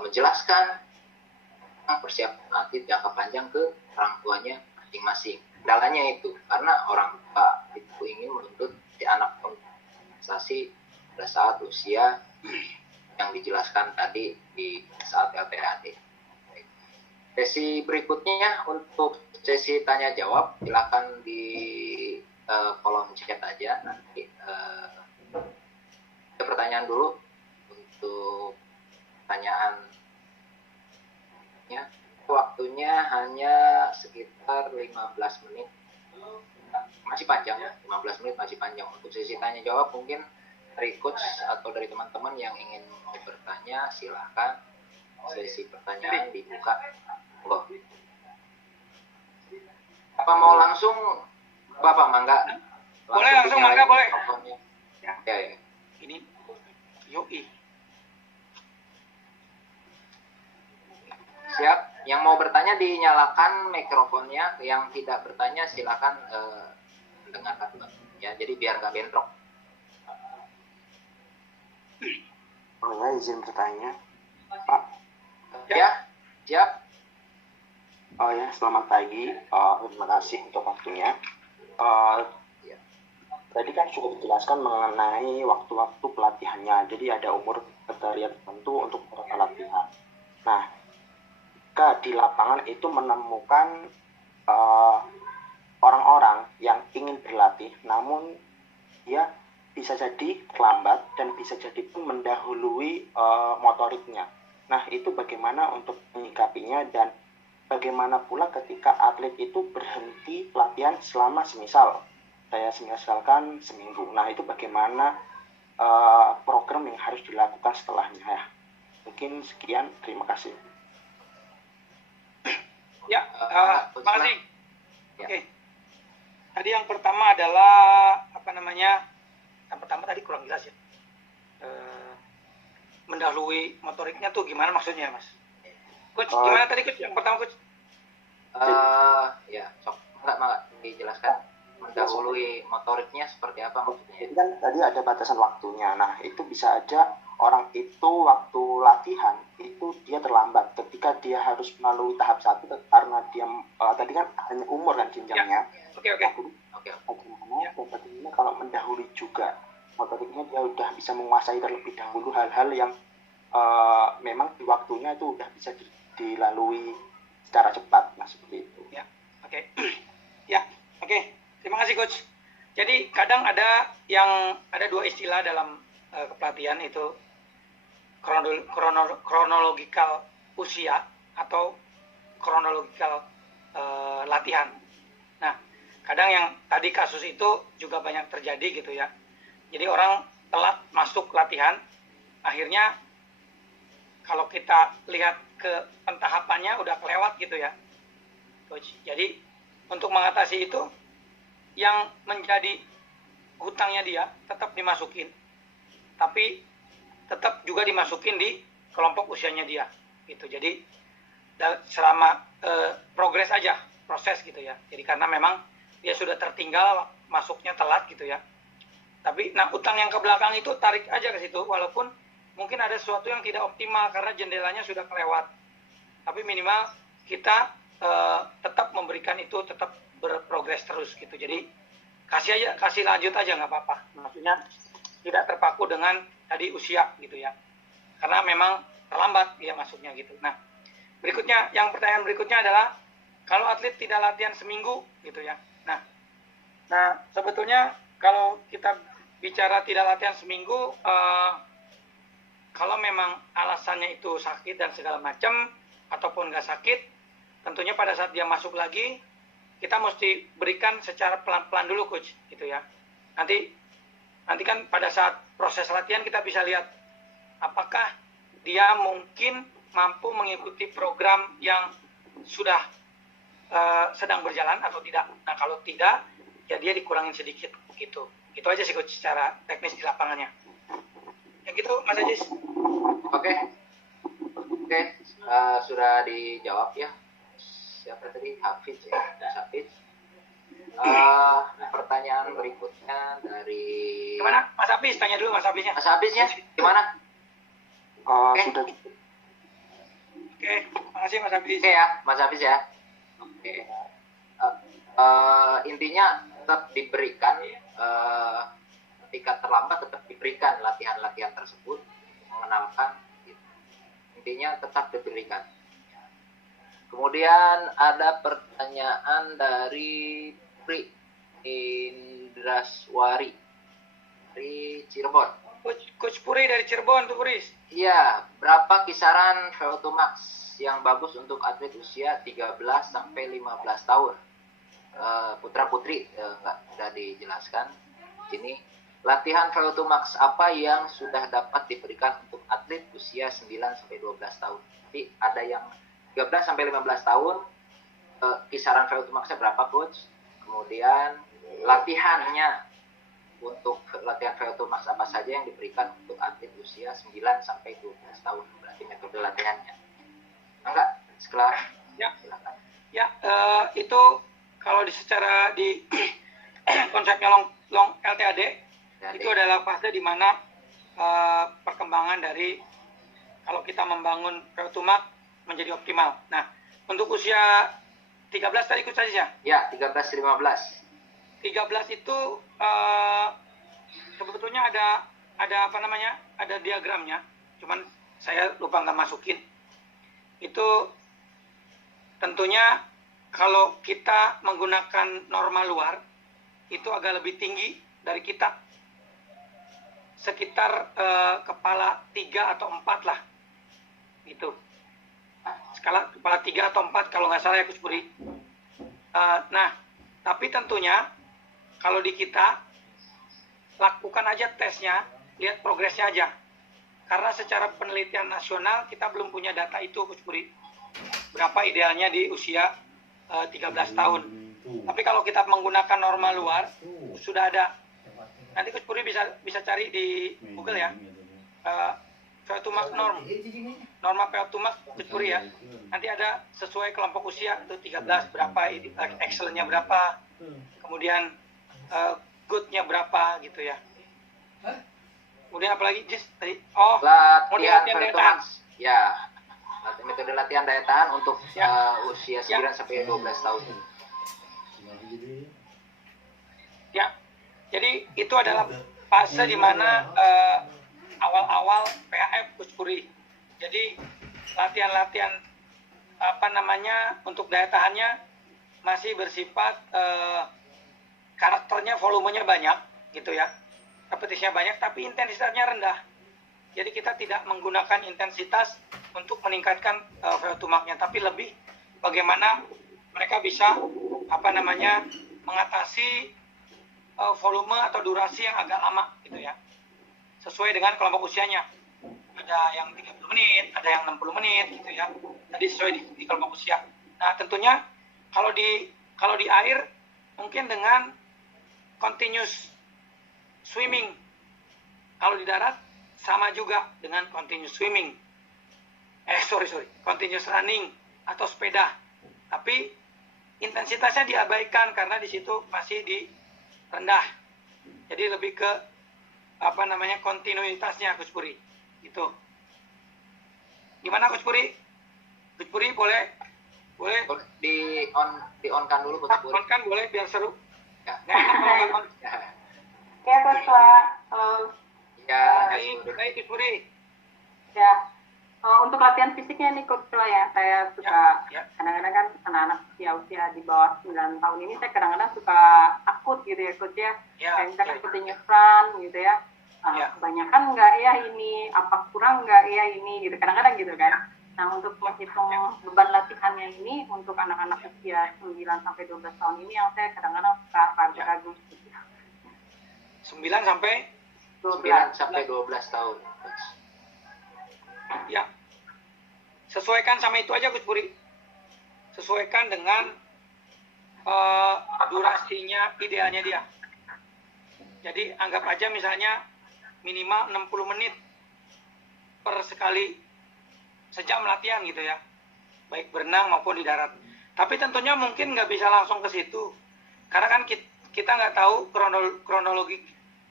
menjelaskan persiapan atlet jangka panjang ke orang tuanya masing-masing. Kendalanya itu karena orang tua itu ingin menuntut si anak prestasi pada saat usia yang dijelaskan tadi di saat LTAD. Sesi berikutnya untuk sesi tanya jawab, silakan di kolom chat aja nanti. Ada pertanyaan dulu untuk pertanyaan waktunya hanya sekitar 15 menit. Masih panjang, 15 menit masih panjang. Untuk sesi tanya jawab mungkin dari coach atau dari teman-teman yang ingin mau bertanya, silahkan. Sesi pertanyaan dibuka. Loh. Apa mau langsung? Bapak Mangga? Boleh langsung Mangga, boleh. Ya. Ini yoi. Siap. Yang mau bertanya dinyalakan mikrofonnya. Yang tidak bertanya silakan dengarkan. Ya, jadi biar nggak bentrok. Boleh izin bertanya, Pak? Ya, siap. Oh ya, selamat pagi. Terima kasih untuk waktunya. Tadi kan sudah dijelaskan mengenai waktu-waktu pelatihannya. Jadi ada umur kriteria tertentu untuk pelatihan. Nah, jika di lapangan itu menemukan orang-orang yang ingin berlatih, namun dia bisa jadi terlambat dan bisa jadi pun mendahului motoriknya. Nah, itu bagaimana untuk menyikapinya, dan bagaimana pula ketika atlet itu berhenti pelatihan selama saya misalkan seminggu. Nah, itu bagaimana program yang harus dilakukan setelahnya ya. Mungkin sekian, terima kasih. Ya, terima kasih. Oke. Tadi yang pertama adalah yang pertama tadi kurang jelas ya. Mendahului motoriknya tuh gimana maksudnya, Mas? Coach, gimana tadi Coach? Yang pertama Coach? Ya, enggak dijelaskan. Mendahului motoriknya seperti apa maksudnya? Jadi kan tadi ada batasan waktunya. Nah, itu bisa aja orang itu waktu latihan itu dia terlambat ketika dia harus melalui tahap 1 karena dia tadi kan hanya umur kan jenjangnya. Oke. Bagaimana kalau mendahului juga motoriknya, dia udah bisa menguasai terlebih dahulu hal-hal yang memang di waktunya itu udah bisa dilalui secara cepat, nah seperti itu. Ya, oke. Oke. Terima kasih Coach. Jadi kadang ada dua istilah dalam kepelatihan, itu kronologikal usia atau kronologikal latihan. Nah, kadang yang tadi kasus itu juga banyak terjadi gitu ya. Jadi orang telat masuk latihan, akhirnya kalau kita lihat ke pentahapannya udah kelewat gitu ya, Coach. Jadi untuk mengatasi itu, yang menjadi hutangnya dia tetap dimasukin, tapi tetap juga dimasukin di kelompok usianya dia gitu. Jadi selama progres aja, proses gitu ya. Jadi karena memang dia sudah tertinggal, masuknya telat gitu ya. Tapi utang yang ke belakang itu tarik aja ke situ, walaupun mungkin ada sesuatu yang tidak optimal karena jendelanya sudah kelewat. Tapi minimal kita tetap memberikan itu, tetap berprogres terus gitu. Jadi kasih lanjut aja, nggak apa-apa. Maksudnya tidak terpaku dengan tadi usia gitu ya. Karena memang terlambat dia masuknya gitu. Nah, pertanyaan berikutnya adalah kalau atlet tidak latihan seminggu gitu ya. Nah sebetulnya kalau kita bicara tidak latihan seminggu, kalau memang alasannya itu sakit dan segala macam ataupun nggak sakit, tentunya pada saat dia masuk lagi kita mesti berikan secara pelan-pelan dulu Coach gitu ya. Nanti kan pada saat proses latihan kita bisa lihat apakah dia mungkin mampu mengikuti program yang sudah sedang berjalan atau tidak. Nah kalau tidak, ya dia dikurangin sedikit gitu. Itu aja sih Coach secara teknis di lapangannya. Yang gitu Mas Ajis. Oke. Sudah dijawab ya. Siapa tadi? Hafiz ya. Hafiz. Pertanyaan berikutnya dari... Gimana? Mas Hafiz, tanya dulu Mas Hafiznya. Mas Hafiznya gimana? Sudah. Oke, makasih Mas Hafiz. Oke ya, Mas Hafiz ya. Oke. Intinya tetap diberikan, ketika terlambat tetap diberikan latihan-latihan tersebut, mengenalkan. Gitu. Intinya tetap diberikan. Kemudian ada pertanyaan dari Pri Indraswari dari Cirebon. Coach Puri dari Cirebon tuh, Puris. Iya, berapa kisaran VO2 max yang bagus untuk atlet usia 13 sampai 15 tahun? Putra putri udah dijelaskan. Sini latihan VO2 max apa yang sudah dapat diberikan untuk atlet usia 9 sampai 12 tahun? Jadi ada yang 13 sampai 15 tahun, kisaran VO2 max-nya berapa, coach? Kemudian latihannya untuk latihan VO2 max apa saja yang diberikan untuk atlet usia 9 sampai 12 tahun, berarti metode latihannya. Enggak, setelah Ya. silakan. Ya, itu kalau secara di konsepnya long LTAD, itu adalah fase di mana perkembangan dari kalau kita membangun VO2 max menjadi optimal. Nah, untuk usia 13 tadi ikut saja. Ya, 13-15. 13 itu sebetulnya ada diagramnya, cuman saya lupa nggak masukin. Itu tentunya kalau kita menggunakan norma luar itu agak lebih tinggi dari kita, sekitar kepala 3 atau 4 lah, gitu. Skala kepala 3 atau 4 kalau nggak salah ya Coach Puri. Nah, tapi tentunya kalau di kita, lakukan aja tesnya, lihat progresnya aja. Karena secara penelitian nasional, kita belum punya data itu, Coach Puri. Berapa idealnya di usia 13 tahun. Tapi kalau kita menggunakan norma luar, sudah ada. Nanti Coach Puri bisa cari di Google ya. VO2 max norma VO2 max Coach Puri ya. Nanti ada sesuai kelompok usia, itu 13 berapa, excellent-nya berapa, kemudian good-nya berapa gitu ya. Kemudian apalagi Jis tadi? Oh, latihan daya tahan. Ya, metode latihan daya tahan untuk usia 9 sampai 12 tahun. Ya, jadi itu adalah fase di mana awal-awal PAF Coach Puri. Jadi latihan-latihan untuk daya tahannya masih bersifat karakternya, volumenya banyak gitu ya, repetisinya banyak, tapi intensitasnya rendah. Jadi kita tidak menggunakan intensitas untuk meningkatkan VO2 max-nya, tapi lebih bagaimana mereka bisa mengatasi volume atau durasi yang agak lama gitu ya, sesuai dengan kelompok usianya. Ada yang 30 menit, ada yang 60 menit gitu ya. Tadi sesuai di kelompok usia. Nah, tentunya kalau di air mungkin dengan continuous swimming. Kalau di darat sama juga dengan continuous swimming. Continuous running atau sepeda. Tapi intensitasnya diabaikan karena di situ masih di rendah. Jadi lebih ke kontinuitasnya Coach Puri. Gitu. Gimana Coach Puri? Coach Puri boleh di on-kan dulu Coach Puri. On-kan boleh biar seru. Ya. Ya, Coach Wak. Ya, baik Coach Puri. Ya. Untuk latihan fisiknya nih Coach Wak ya, saya suka kadang-kadang kan anak-anak usia di bawah 9 tahun ini saya kadang-kadang suka takut gitu ya Coach ya. Kayak misalkan continuous run gitu ya. Kebanyakan nggak ya ini, apa kurang nggak ya ini gitu, kadang-kadang gitu kan. Nah, untuk menghitung beban latihannya ini untuk anak-anak usia 9 sampai 12 tahun ini yang saya kadang-kadang suka ragu-ragu. 9 sampai 12 tahun. Ya. Sesuaikan sama itu aja Coach Puri. Sesuaikan dengan durasinya idealnya dia. Jadi anggap aja misalnya minimal 60 menit per sekali sejam latihan gitu ya, baik berenang maupun di darat. Tapi tentunya mungkin nggak bisa langsung ke situ, karena kan kita nggak tahu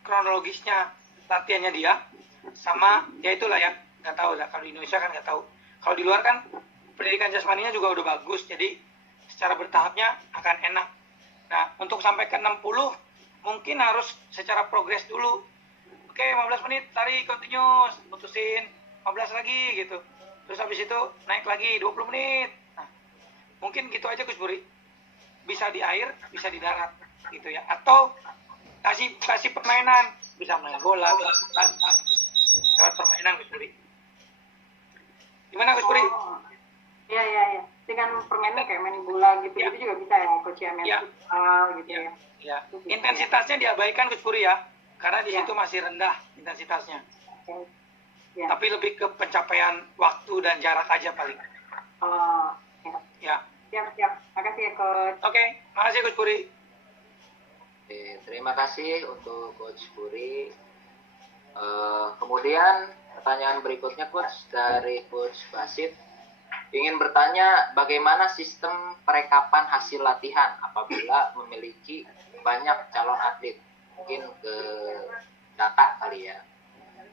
kronologisnya latihannya dia, sama ya itulah ya, nggak tahu lah. Kalau di Indonesia kan nggak tahu. Kalau di luar kan pendidikan jasmaninya juga udah bagus, jadi secara bertahapnya akan enak. Nah, untuk sampai ke 60 mungkin harus secara progres dulu. Oke, 15 menit lari continuous, putusin 15 lagi gitu. Terus habis itu naik lagi 20 menit. Nah, mungkin gitu aja Coach Puri. Bisa di air, bisa di darat gitu ya. Atau kasih permainan, bisa main bola, bisa lewat permainan Gus Puri. Gimana Gus Puri? Iya. Dengan permainan kayak main bola gitu, itu juga bisa ya coach ya, main futsal gitu ya. Ya. Intensitasnya diabaikan Gus Puri ya, karena di situ masih rendah intensitasnya. Ya. Tapi lebih ke pencapaian waktu dan jarak aja paling. Ya. Siap. Makasih ya coach. Oke, makasih Coach Puri. Oke, terima kasih untuk Coach Puri. Kemudian pertanyaan berikutnya Coach dari Coach Basit. Ingin bertanya bagaimana sistem perekapan hasil latihan apabila memiliki banyak calon atlet. Mungkin ke data kali ya.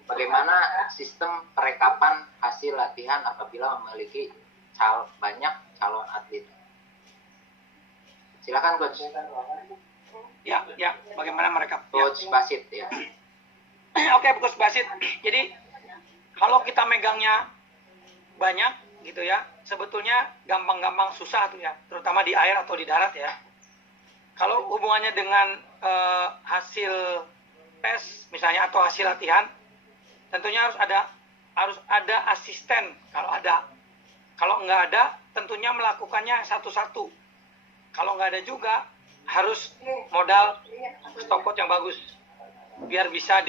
Bagaimana sistem perekapan hasil latihan apabila memiliki banyak calon atlet. Silakan Coach. Ya, bagaimana mereka? Coach Basit ya. Oke, Coach Basit. Jadi kalau kita megangnya banyak gitu ya, sebetulnya gampang-gampang susah tuh ya, terutama di air atau di darat ya. Kalau hubungannya dengan hasil tes misalnya atau hasil latihan, tentunya harus ada asisten kalau ada. Kalau nggak ada, tentunya melakukannya satu-satu. Kalau nggak ada juga, harus modal stopwatch yang bagus biar bisa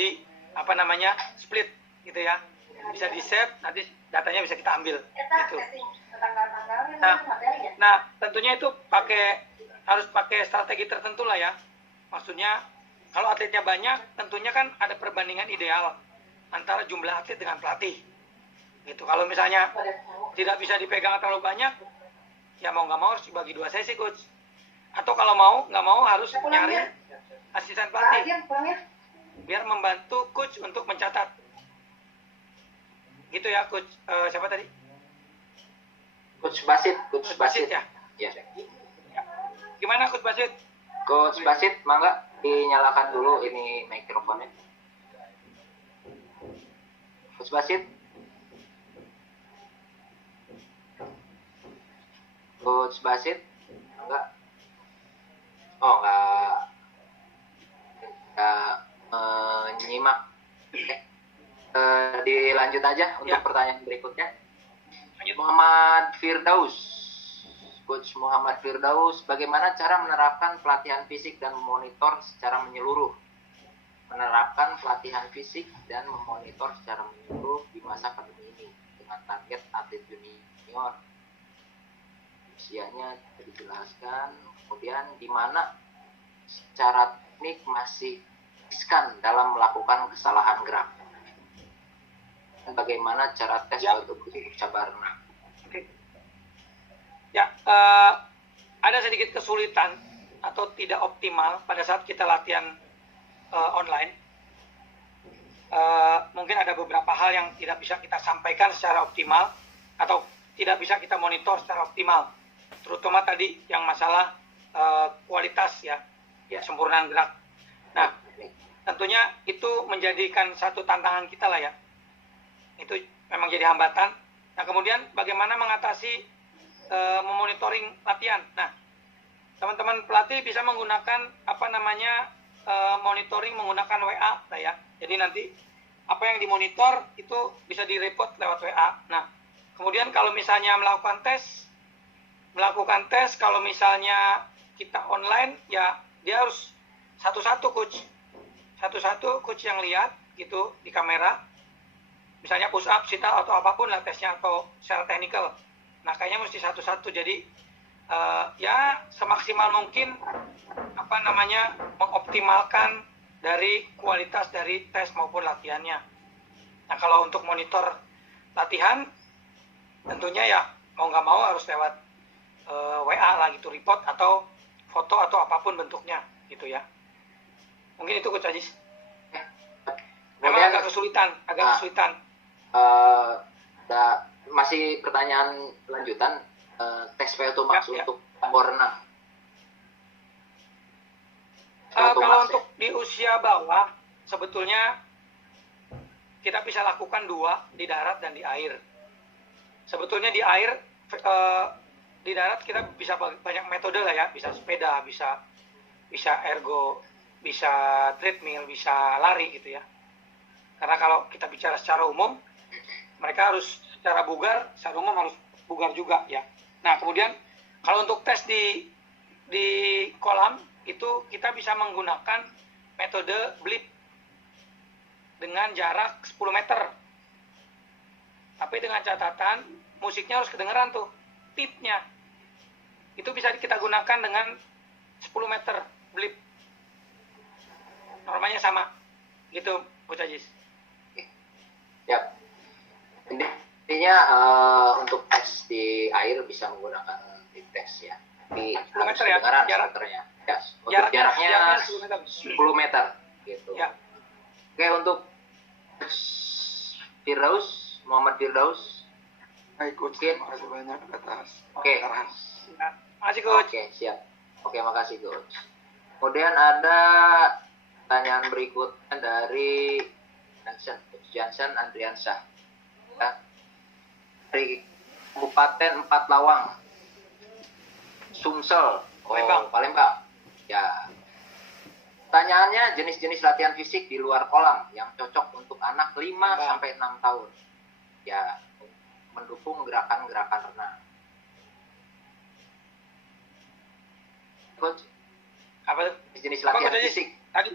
split gitu ya, bisa di save, nanti datanya bisa kita ambil gitu. Nah tentunya itu harus pakai strategi tertentu lah ya. Maksudnya kalau atletnya banyak, tentunya kan ada perbandingan ideal antara jumlah atlet dengan pelatih gitu. Kalau misalnya tidak bisa dipegang terlalu banyak, ya mau nggak mau harus dibagi 2 sesi coach. Atau kalau nggak mau harus nyari asisten pelatih biar membantu coach untuk mencatat. Gitu ya coach. Siapa tadi? Coach Basit. Ya. Ya. Gimana Coach Basit? Coach Basit, mangga dinyalakan dulu ini mikrofonnya. Coach Basit. Coach Basit, enggak. Oh, enggak menyimak. Dilanjut aja untuk pertanyaan berikutnya. Muhammad Firdaus. Coach Muhammad Firdaus, bagaimana cara menerapkan pelatihan fisik dan memonitor secara menyeluruh? Menerapkan pelatihan fisik dan memonitor secara menyeluruh di masa pandemi ini dengan target atlet junior. Usianya dijelaskan, kemudian di mana secara teknik masih riskan dalam melakukan kesalahan gerak. Dan bagaimana cara tes untuk Cabarna? Ya, ada sedikit kesulitan atau tidak optimal pada saat kita latihan online. Mungkin ada beberapa hal yang tidak bisa kita sampaikan secara optimal atau tidak bisa kita monitor secara optimal, terutama tadi yang masalah kualitas ya, sempurnaan gerak. Nah, tentunya itu menjadikan satu tantangan kita lah ya. Itu memang jadi hambatan. Nah, kemudian bagaimana mengatasi memonitoring latihan. Nah, teman-teman pelatih bisa menggunakan monitoring menggunakan WA lah ya. Jadi nanti apa yang dimonitor itu bisa direport lewat WA. Nah, kemudian kalau misalnya melakukan tes kalau misalnya kita online ya dia harus satu-satu coach yang lihat gitu di kamera. Misalnya push up, sit up atau apapun lah tesnya atau secara teknikal. Nah, kayaknya mesti satu-satu. Jadi ya semaksimal mungkin mengoptimalkan dari kualitas dari tes maupun latihannya. Nah, kalau untuk monitor latihan tentunya ya mau nggak mau harus lewat WA lah gitu, report atau foto atau apapun bentuknya gitu ya. Mungkin itu Coach Ajis. Memang agak kesulitan. Masih pertanyaan lanjutan, tes Veltomax untuk Borna. Kalau untuk di usia bawah sebetulnya kita bisa lakukan 2 di darat dan di air. Sebetulnya di air, di darat kita bisa banyak metode lah ya, bisa sepeda, bisa ergo bisa treadmill, bisa lari gitu ya. Karena kalau kita bicara secara umum, mereka harus secara bugar, secara umum harus bugar juga ya. Nah kemudian kalau untuk tes di kolam itu kita bisa menggunakan metode blip dengan jarak 10 meter. Tapi dengan catatan musiknya harus kedengeran tuh, tipnya. Itu bisa kita gunakan dengan 10 meter blip. Normanya sama. Gitu, Coach Ajis. Ya. Intinya untuk tes di air bisa menggunakan tip tes ya. Tapi 10 meter ya, jaraknya. Ya, untuk jaraknya 10 meter gitu. Ya. Oke, untuk Firdaus, Muhammad Firdaus. Baik, Coach. Terima kasih banyak atas arahan. Ya, makasih, Coach. Oke, siap. Oke, makasih, Coach. Kemudian ada pertanyaan berikutnya dari Jansen Andriansyah. Ya. Dari Kabupaten Empat Lawang, Sumsel, Palembang. Ya. Pertanyaannya, jenis-jenis latihan fisik di luar kolam yang cocok untuk anak 5-6 tahun. Ya, mendukung gerakan-gerakan renang. Coach, apa jenis latihan fisik? Tadi.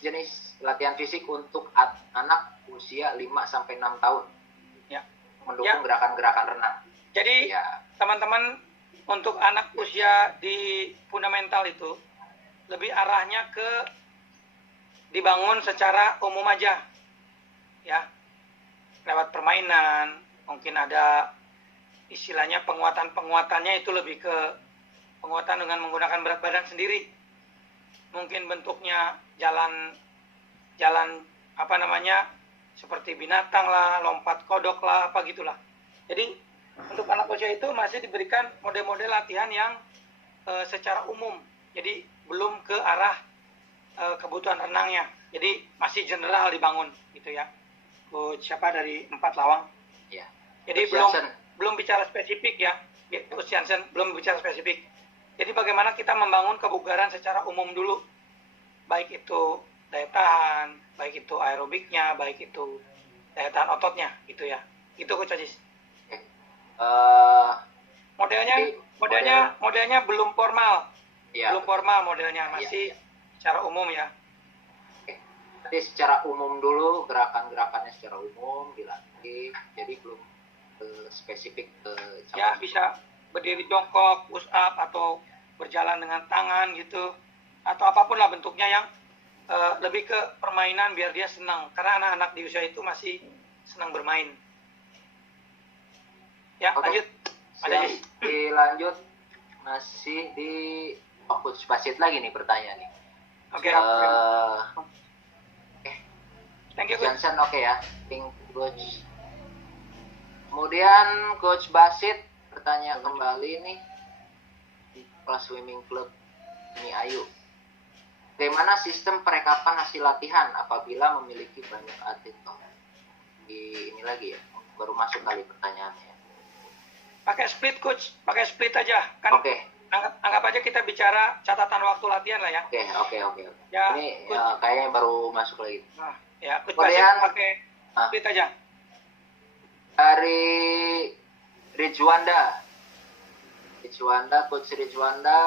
Jenis latihan fisik untuk anak usia 5-6 tahun. Ya. Mendukung gerakan-gerakan renang. Jadi, teman-teman untuk anak usia di fundamental itu lebih arahnya ke dibangun secara umum aja. Ya. Lewat permainan, mungkin ada istilahnya penguatannya itu lebih ke penguatan dengan menggunakan berat badan sendiri. Mungkin bentuknya jalan seperti binatang lah, lompat kodok lah, apa gitulah. Jadi untuk anak usia itu masih diberikan model-model latihan yang secara umum. Jadi belum ke arah kebutuhan renangnya. Jadi masih general dibangun gitu ya. Coach siapa dari Empat Lawang? Ya. Jadi belum bicara spesifik ya. Coach Jansen belum bicara spesifik. Jadi bagaimana kita membangun kebugaran secara umum dulu. Baik itu daya tahan, baik itu aerobiknya, baik itu daya tahan ototnya gitu ya. Itu Coach Ajis. Modelnya belum formal. Ya. Belum formal modelnya, masih secara umum ya. Jadi secara umum dulu, gerakan-gerakannya secara umum dilatih, jadi belum spesifik ke ya bisa berdiri jongkok, push up, atau berjalan dengan tangan gitu, atau apapun lah bentuknya yang lebih ke permainan biar dia senang, karena anak-anak di usia itu masih senang bermain. Ya. Oke. Lanjut. Dilanjut masih di Coach Basit lagi nih pertanyaan nih. Oke. Thank you, Coach. Johnson, oke ya. Thank you, Coach. Kemudian Coach Basit bertanya kembali nih di kelas swimming club ini Ayu. Bagaimana sistem perekapan hasil latihan apabila memiliki banyak atlet? Ini lagi ya, baru masuk kali pertanyaannya. Pakai split, Coach. Pakai split aja. Kan. Oke. Anggap aja kita bicara catatan waktu latihan lah ya. Oke. Ya, ini kayaknya baru masuk lagi. Nah, ya, Coach Basit pakai split aja. Dari Rizwanda, Coach Rizwanda,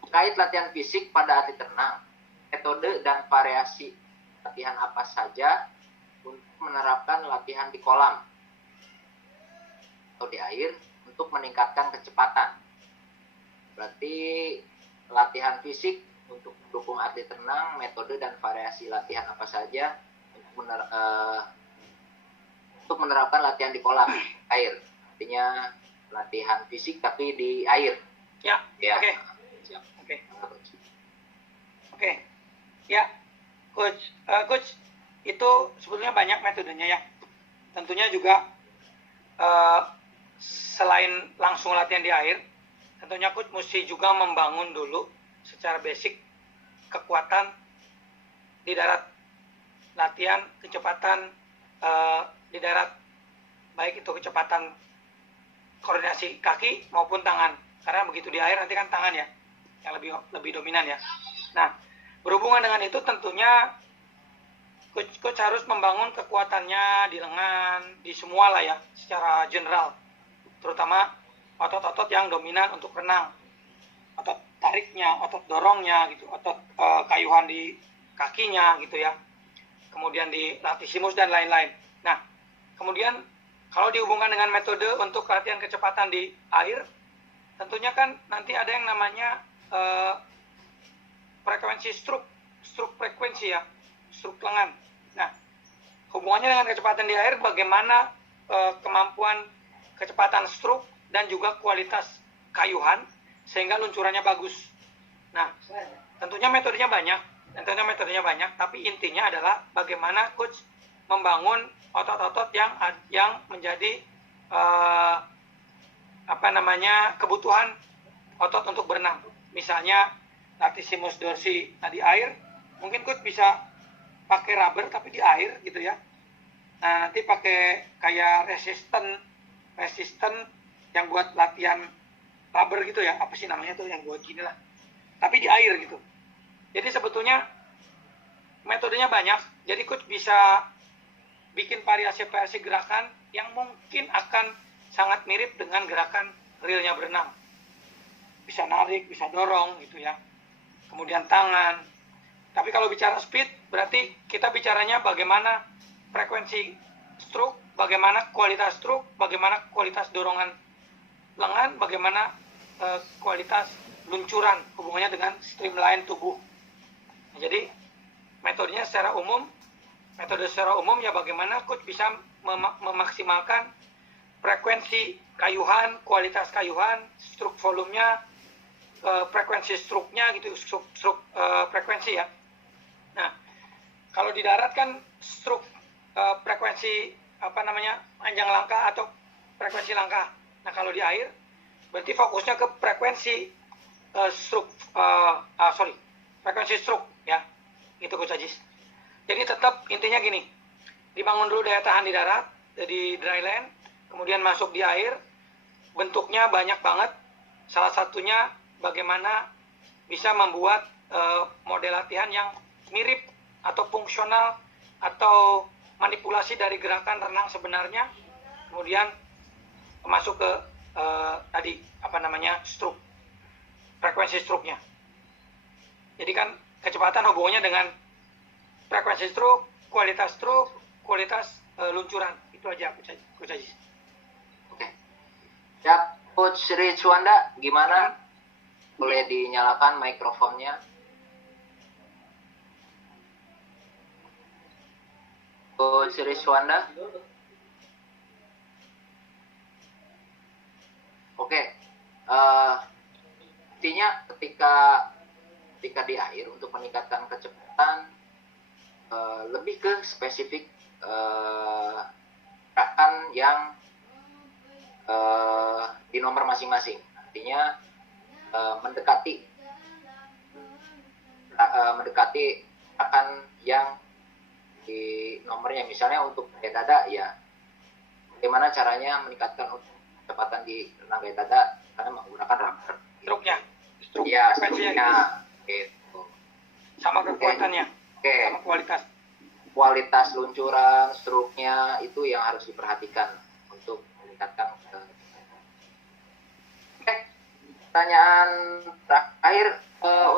terkait latihan fisik pada atlet renang, metode dan variasi latihan apa saja untuk menerapkan latihan di kolam atau di air untuk meningkatkan kecepatan. Berarti latihan fisik untuk mendukung atlet renang, metode dan variasi latihan apa saja untuk menerapkan latihan di kolam air. Artinya latihan fisik tapi di air. Ya. Oke. Siap. Oke. Ya, Coach, itu sebetulnya banyak metodenya ya. Tentunya juga selain langsung latihan di air, tentunya Coach mesti juga membangun dulu secara basic kekuatan di darat. Latihan kecepatan di darat, baik itu kecepatan koordinasi kaki maupun tangan, karena begitu di air nanti kan tangan ya. yang lebih dominan ya. Nah, berhubungan dengan itu tentunya coach harus membangun kekuatannya di lengan, di semua lah ya, secara general. Terutama otot-otot yang dominan untuk renang. Otot tariknya, otot dorongnya gitu, otot kayuhan di kakinya gitu ya. Kemudian di latissimus dan lain-lain. Nah, kemudian kalau dihubungkan dengan metode untuk latihan kecepatan di air, tentunya kan nanti ada yang namanya frekuensi stroke frekuensi ya, stroke lengan. Nah, hubungannya dengan kecepatan di air, bagaimana kemampuan kecepatan stroke dan juga kualitas kayuhan sehingga luncurannya bagus. Nah, tentunya metodenya banyak, tapi intinya adalah bagaimana coach membangun otot-otot yang menjadi kebutuhan otot untuk berenang. Misalnya latissimus dorsi di air, mungkin coach bisa pakai rubber tapi di air gitu ya. Nah, nanti pakai kayak resisten yang buat latihan rubber gitu ya, apa sih namanya tuh yang buat gini lah, tapi di air gitu. Jadi sebetulnya metodenya banyak, jadi coach bisa bikin variasi gerakan yang mungkin akan sangat mirip dengan gerakan realnya berenang. Bisa narik, bisa dorong gitu ya. Kemudian tangan. Tapi kalau bicara speed, berarti kita bicaranya bagaimana frekuensi stroke, bagaimana kualitas stroke, bagaimana kualitas dorongan lengan, bagaimana kualitas luncuran, hubungannya dengan streamline tubuh. Nah, jadi metode secara umum ya bagaimana coach bisa memaksimalkan frekuensi kayuhan, kualitas kayuhan, stroke volumenya, frekuensi stroke-nya gitu, frekuensi ya. Nah, kalau di darat kan stroke frekuensi panjang langkah atau frekuensi langkah. Nah, kalau di air berarti fokusnya ke frekuensi frekuensi stroke ya. Gitu Coach Ajis. Jadi tetap intinya gini, dibangun dulu daya tahan di darat, di dry land, kemudian masuk di air, bentuknya banyak banget. Salah satunya bagaimana bisa membuat model latihan yang mirip atau fungsional atau manipulasi dari gerakan renang sebenarnya, kemudian masuk ke stroke, frekuensi stroke-nya. Jadi kan kecepatan hubungannya dengan frekuensi stroke, kualitas luncuran. Itu aja Coach Ajis. Oke. Ya, Coach Rizwanda, gimana? Boleh dinyalakan mikrofonnya. Coach Rizwanda. Oke. Intinya ketika di air untuk meningkatkan kecepatan lebih ke spesifik gerakan yang di nomor masing-masing. Artinya mendekati gerakan yang di nomornya. Misalnya untuk gaya dada ya, bagaimana caranya meningkatkan kecepatan di renang gaya dada karena menggunakan rubber. Struknya gitu. Sama kekuatannya. Sama kualitas luncuran, stroke-nya itu yang harus diperhatikan untuk meningkatkan. Pertanyaan terakhir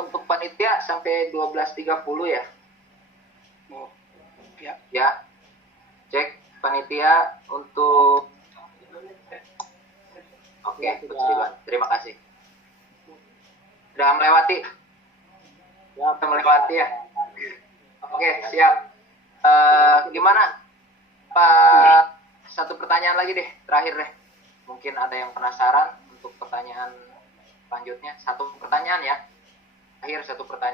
untuk panitia sampai 12.30 ya. Ya. Cek panitia untuk. Oke, terima kasih. Sudah melewati. Ya. Oke, siap. Gimana? Pak, satu pertanyaan lagi deh, terakhir deh. Mungkin ada yang penasaran untuk pertanyaan selanjutnya. Satu pertanyaan ya. Akhir satu pertanyaan.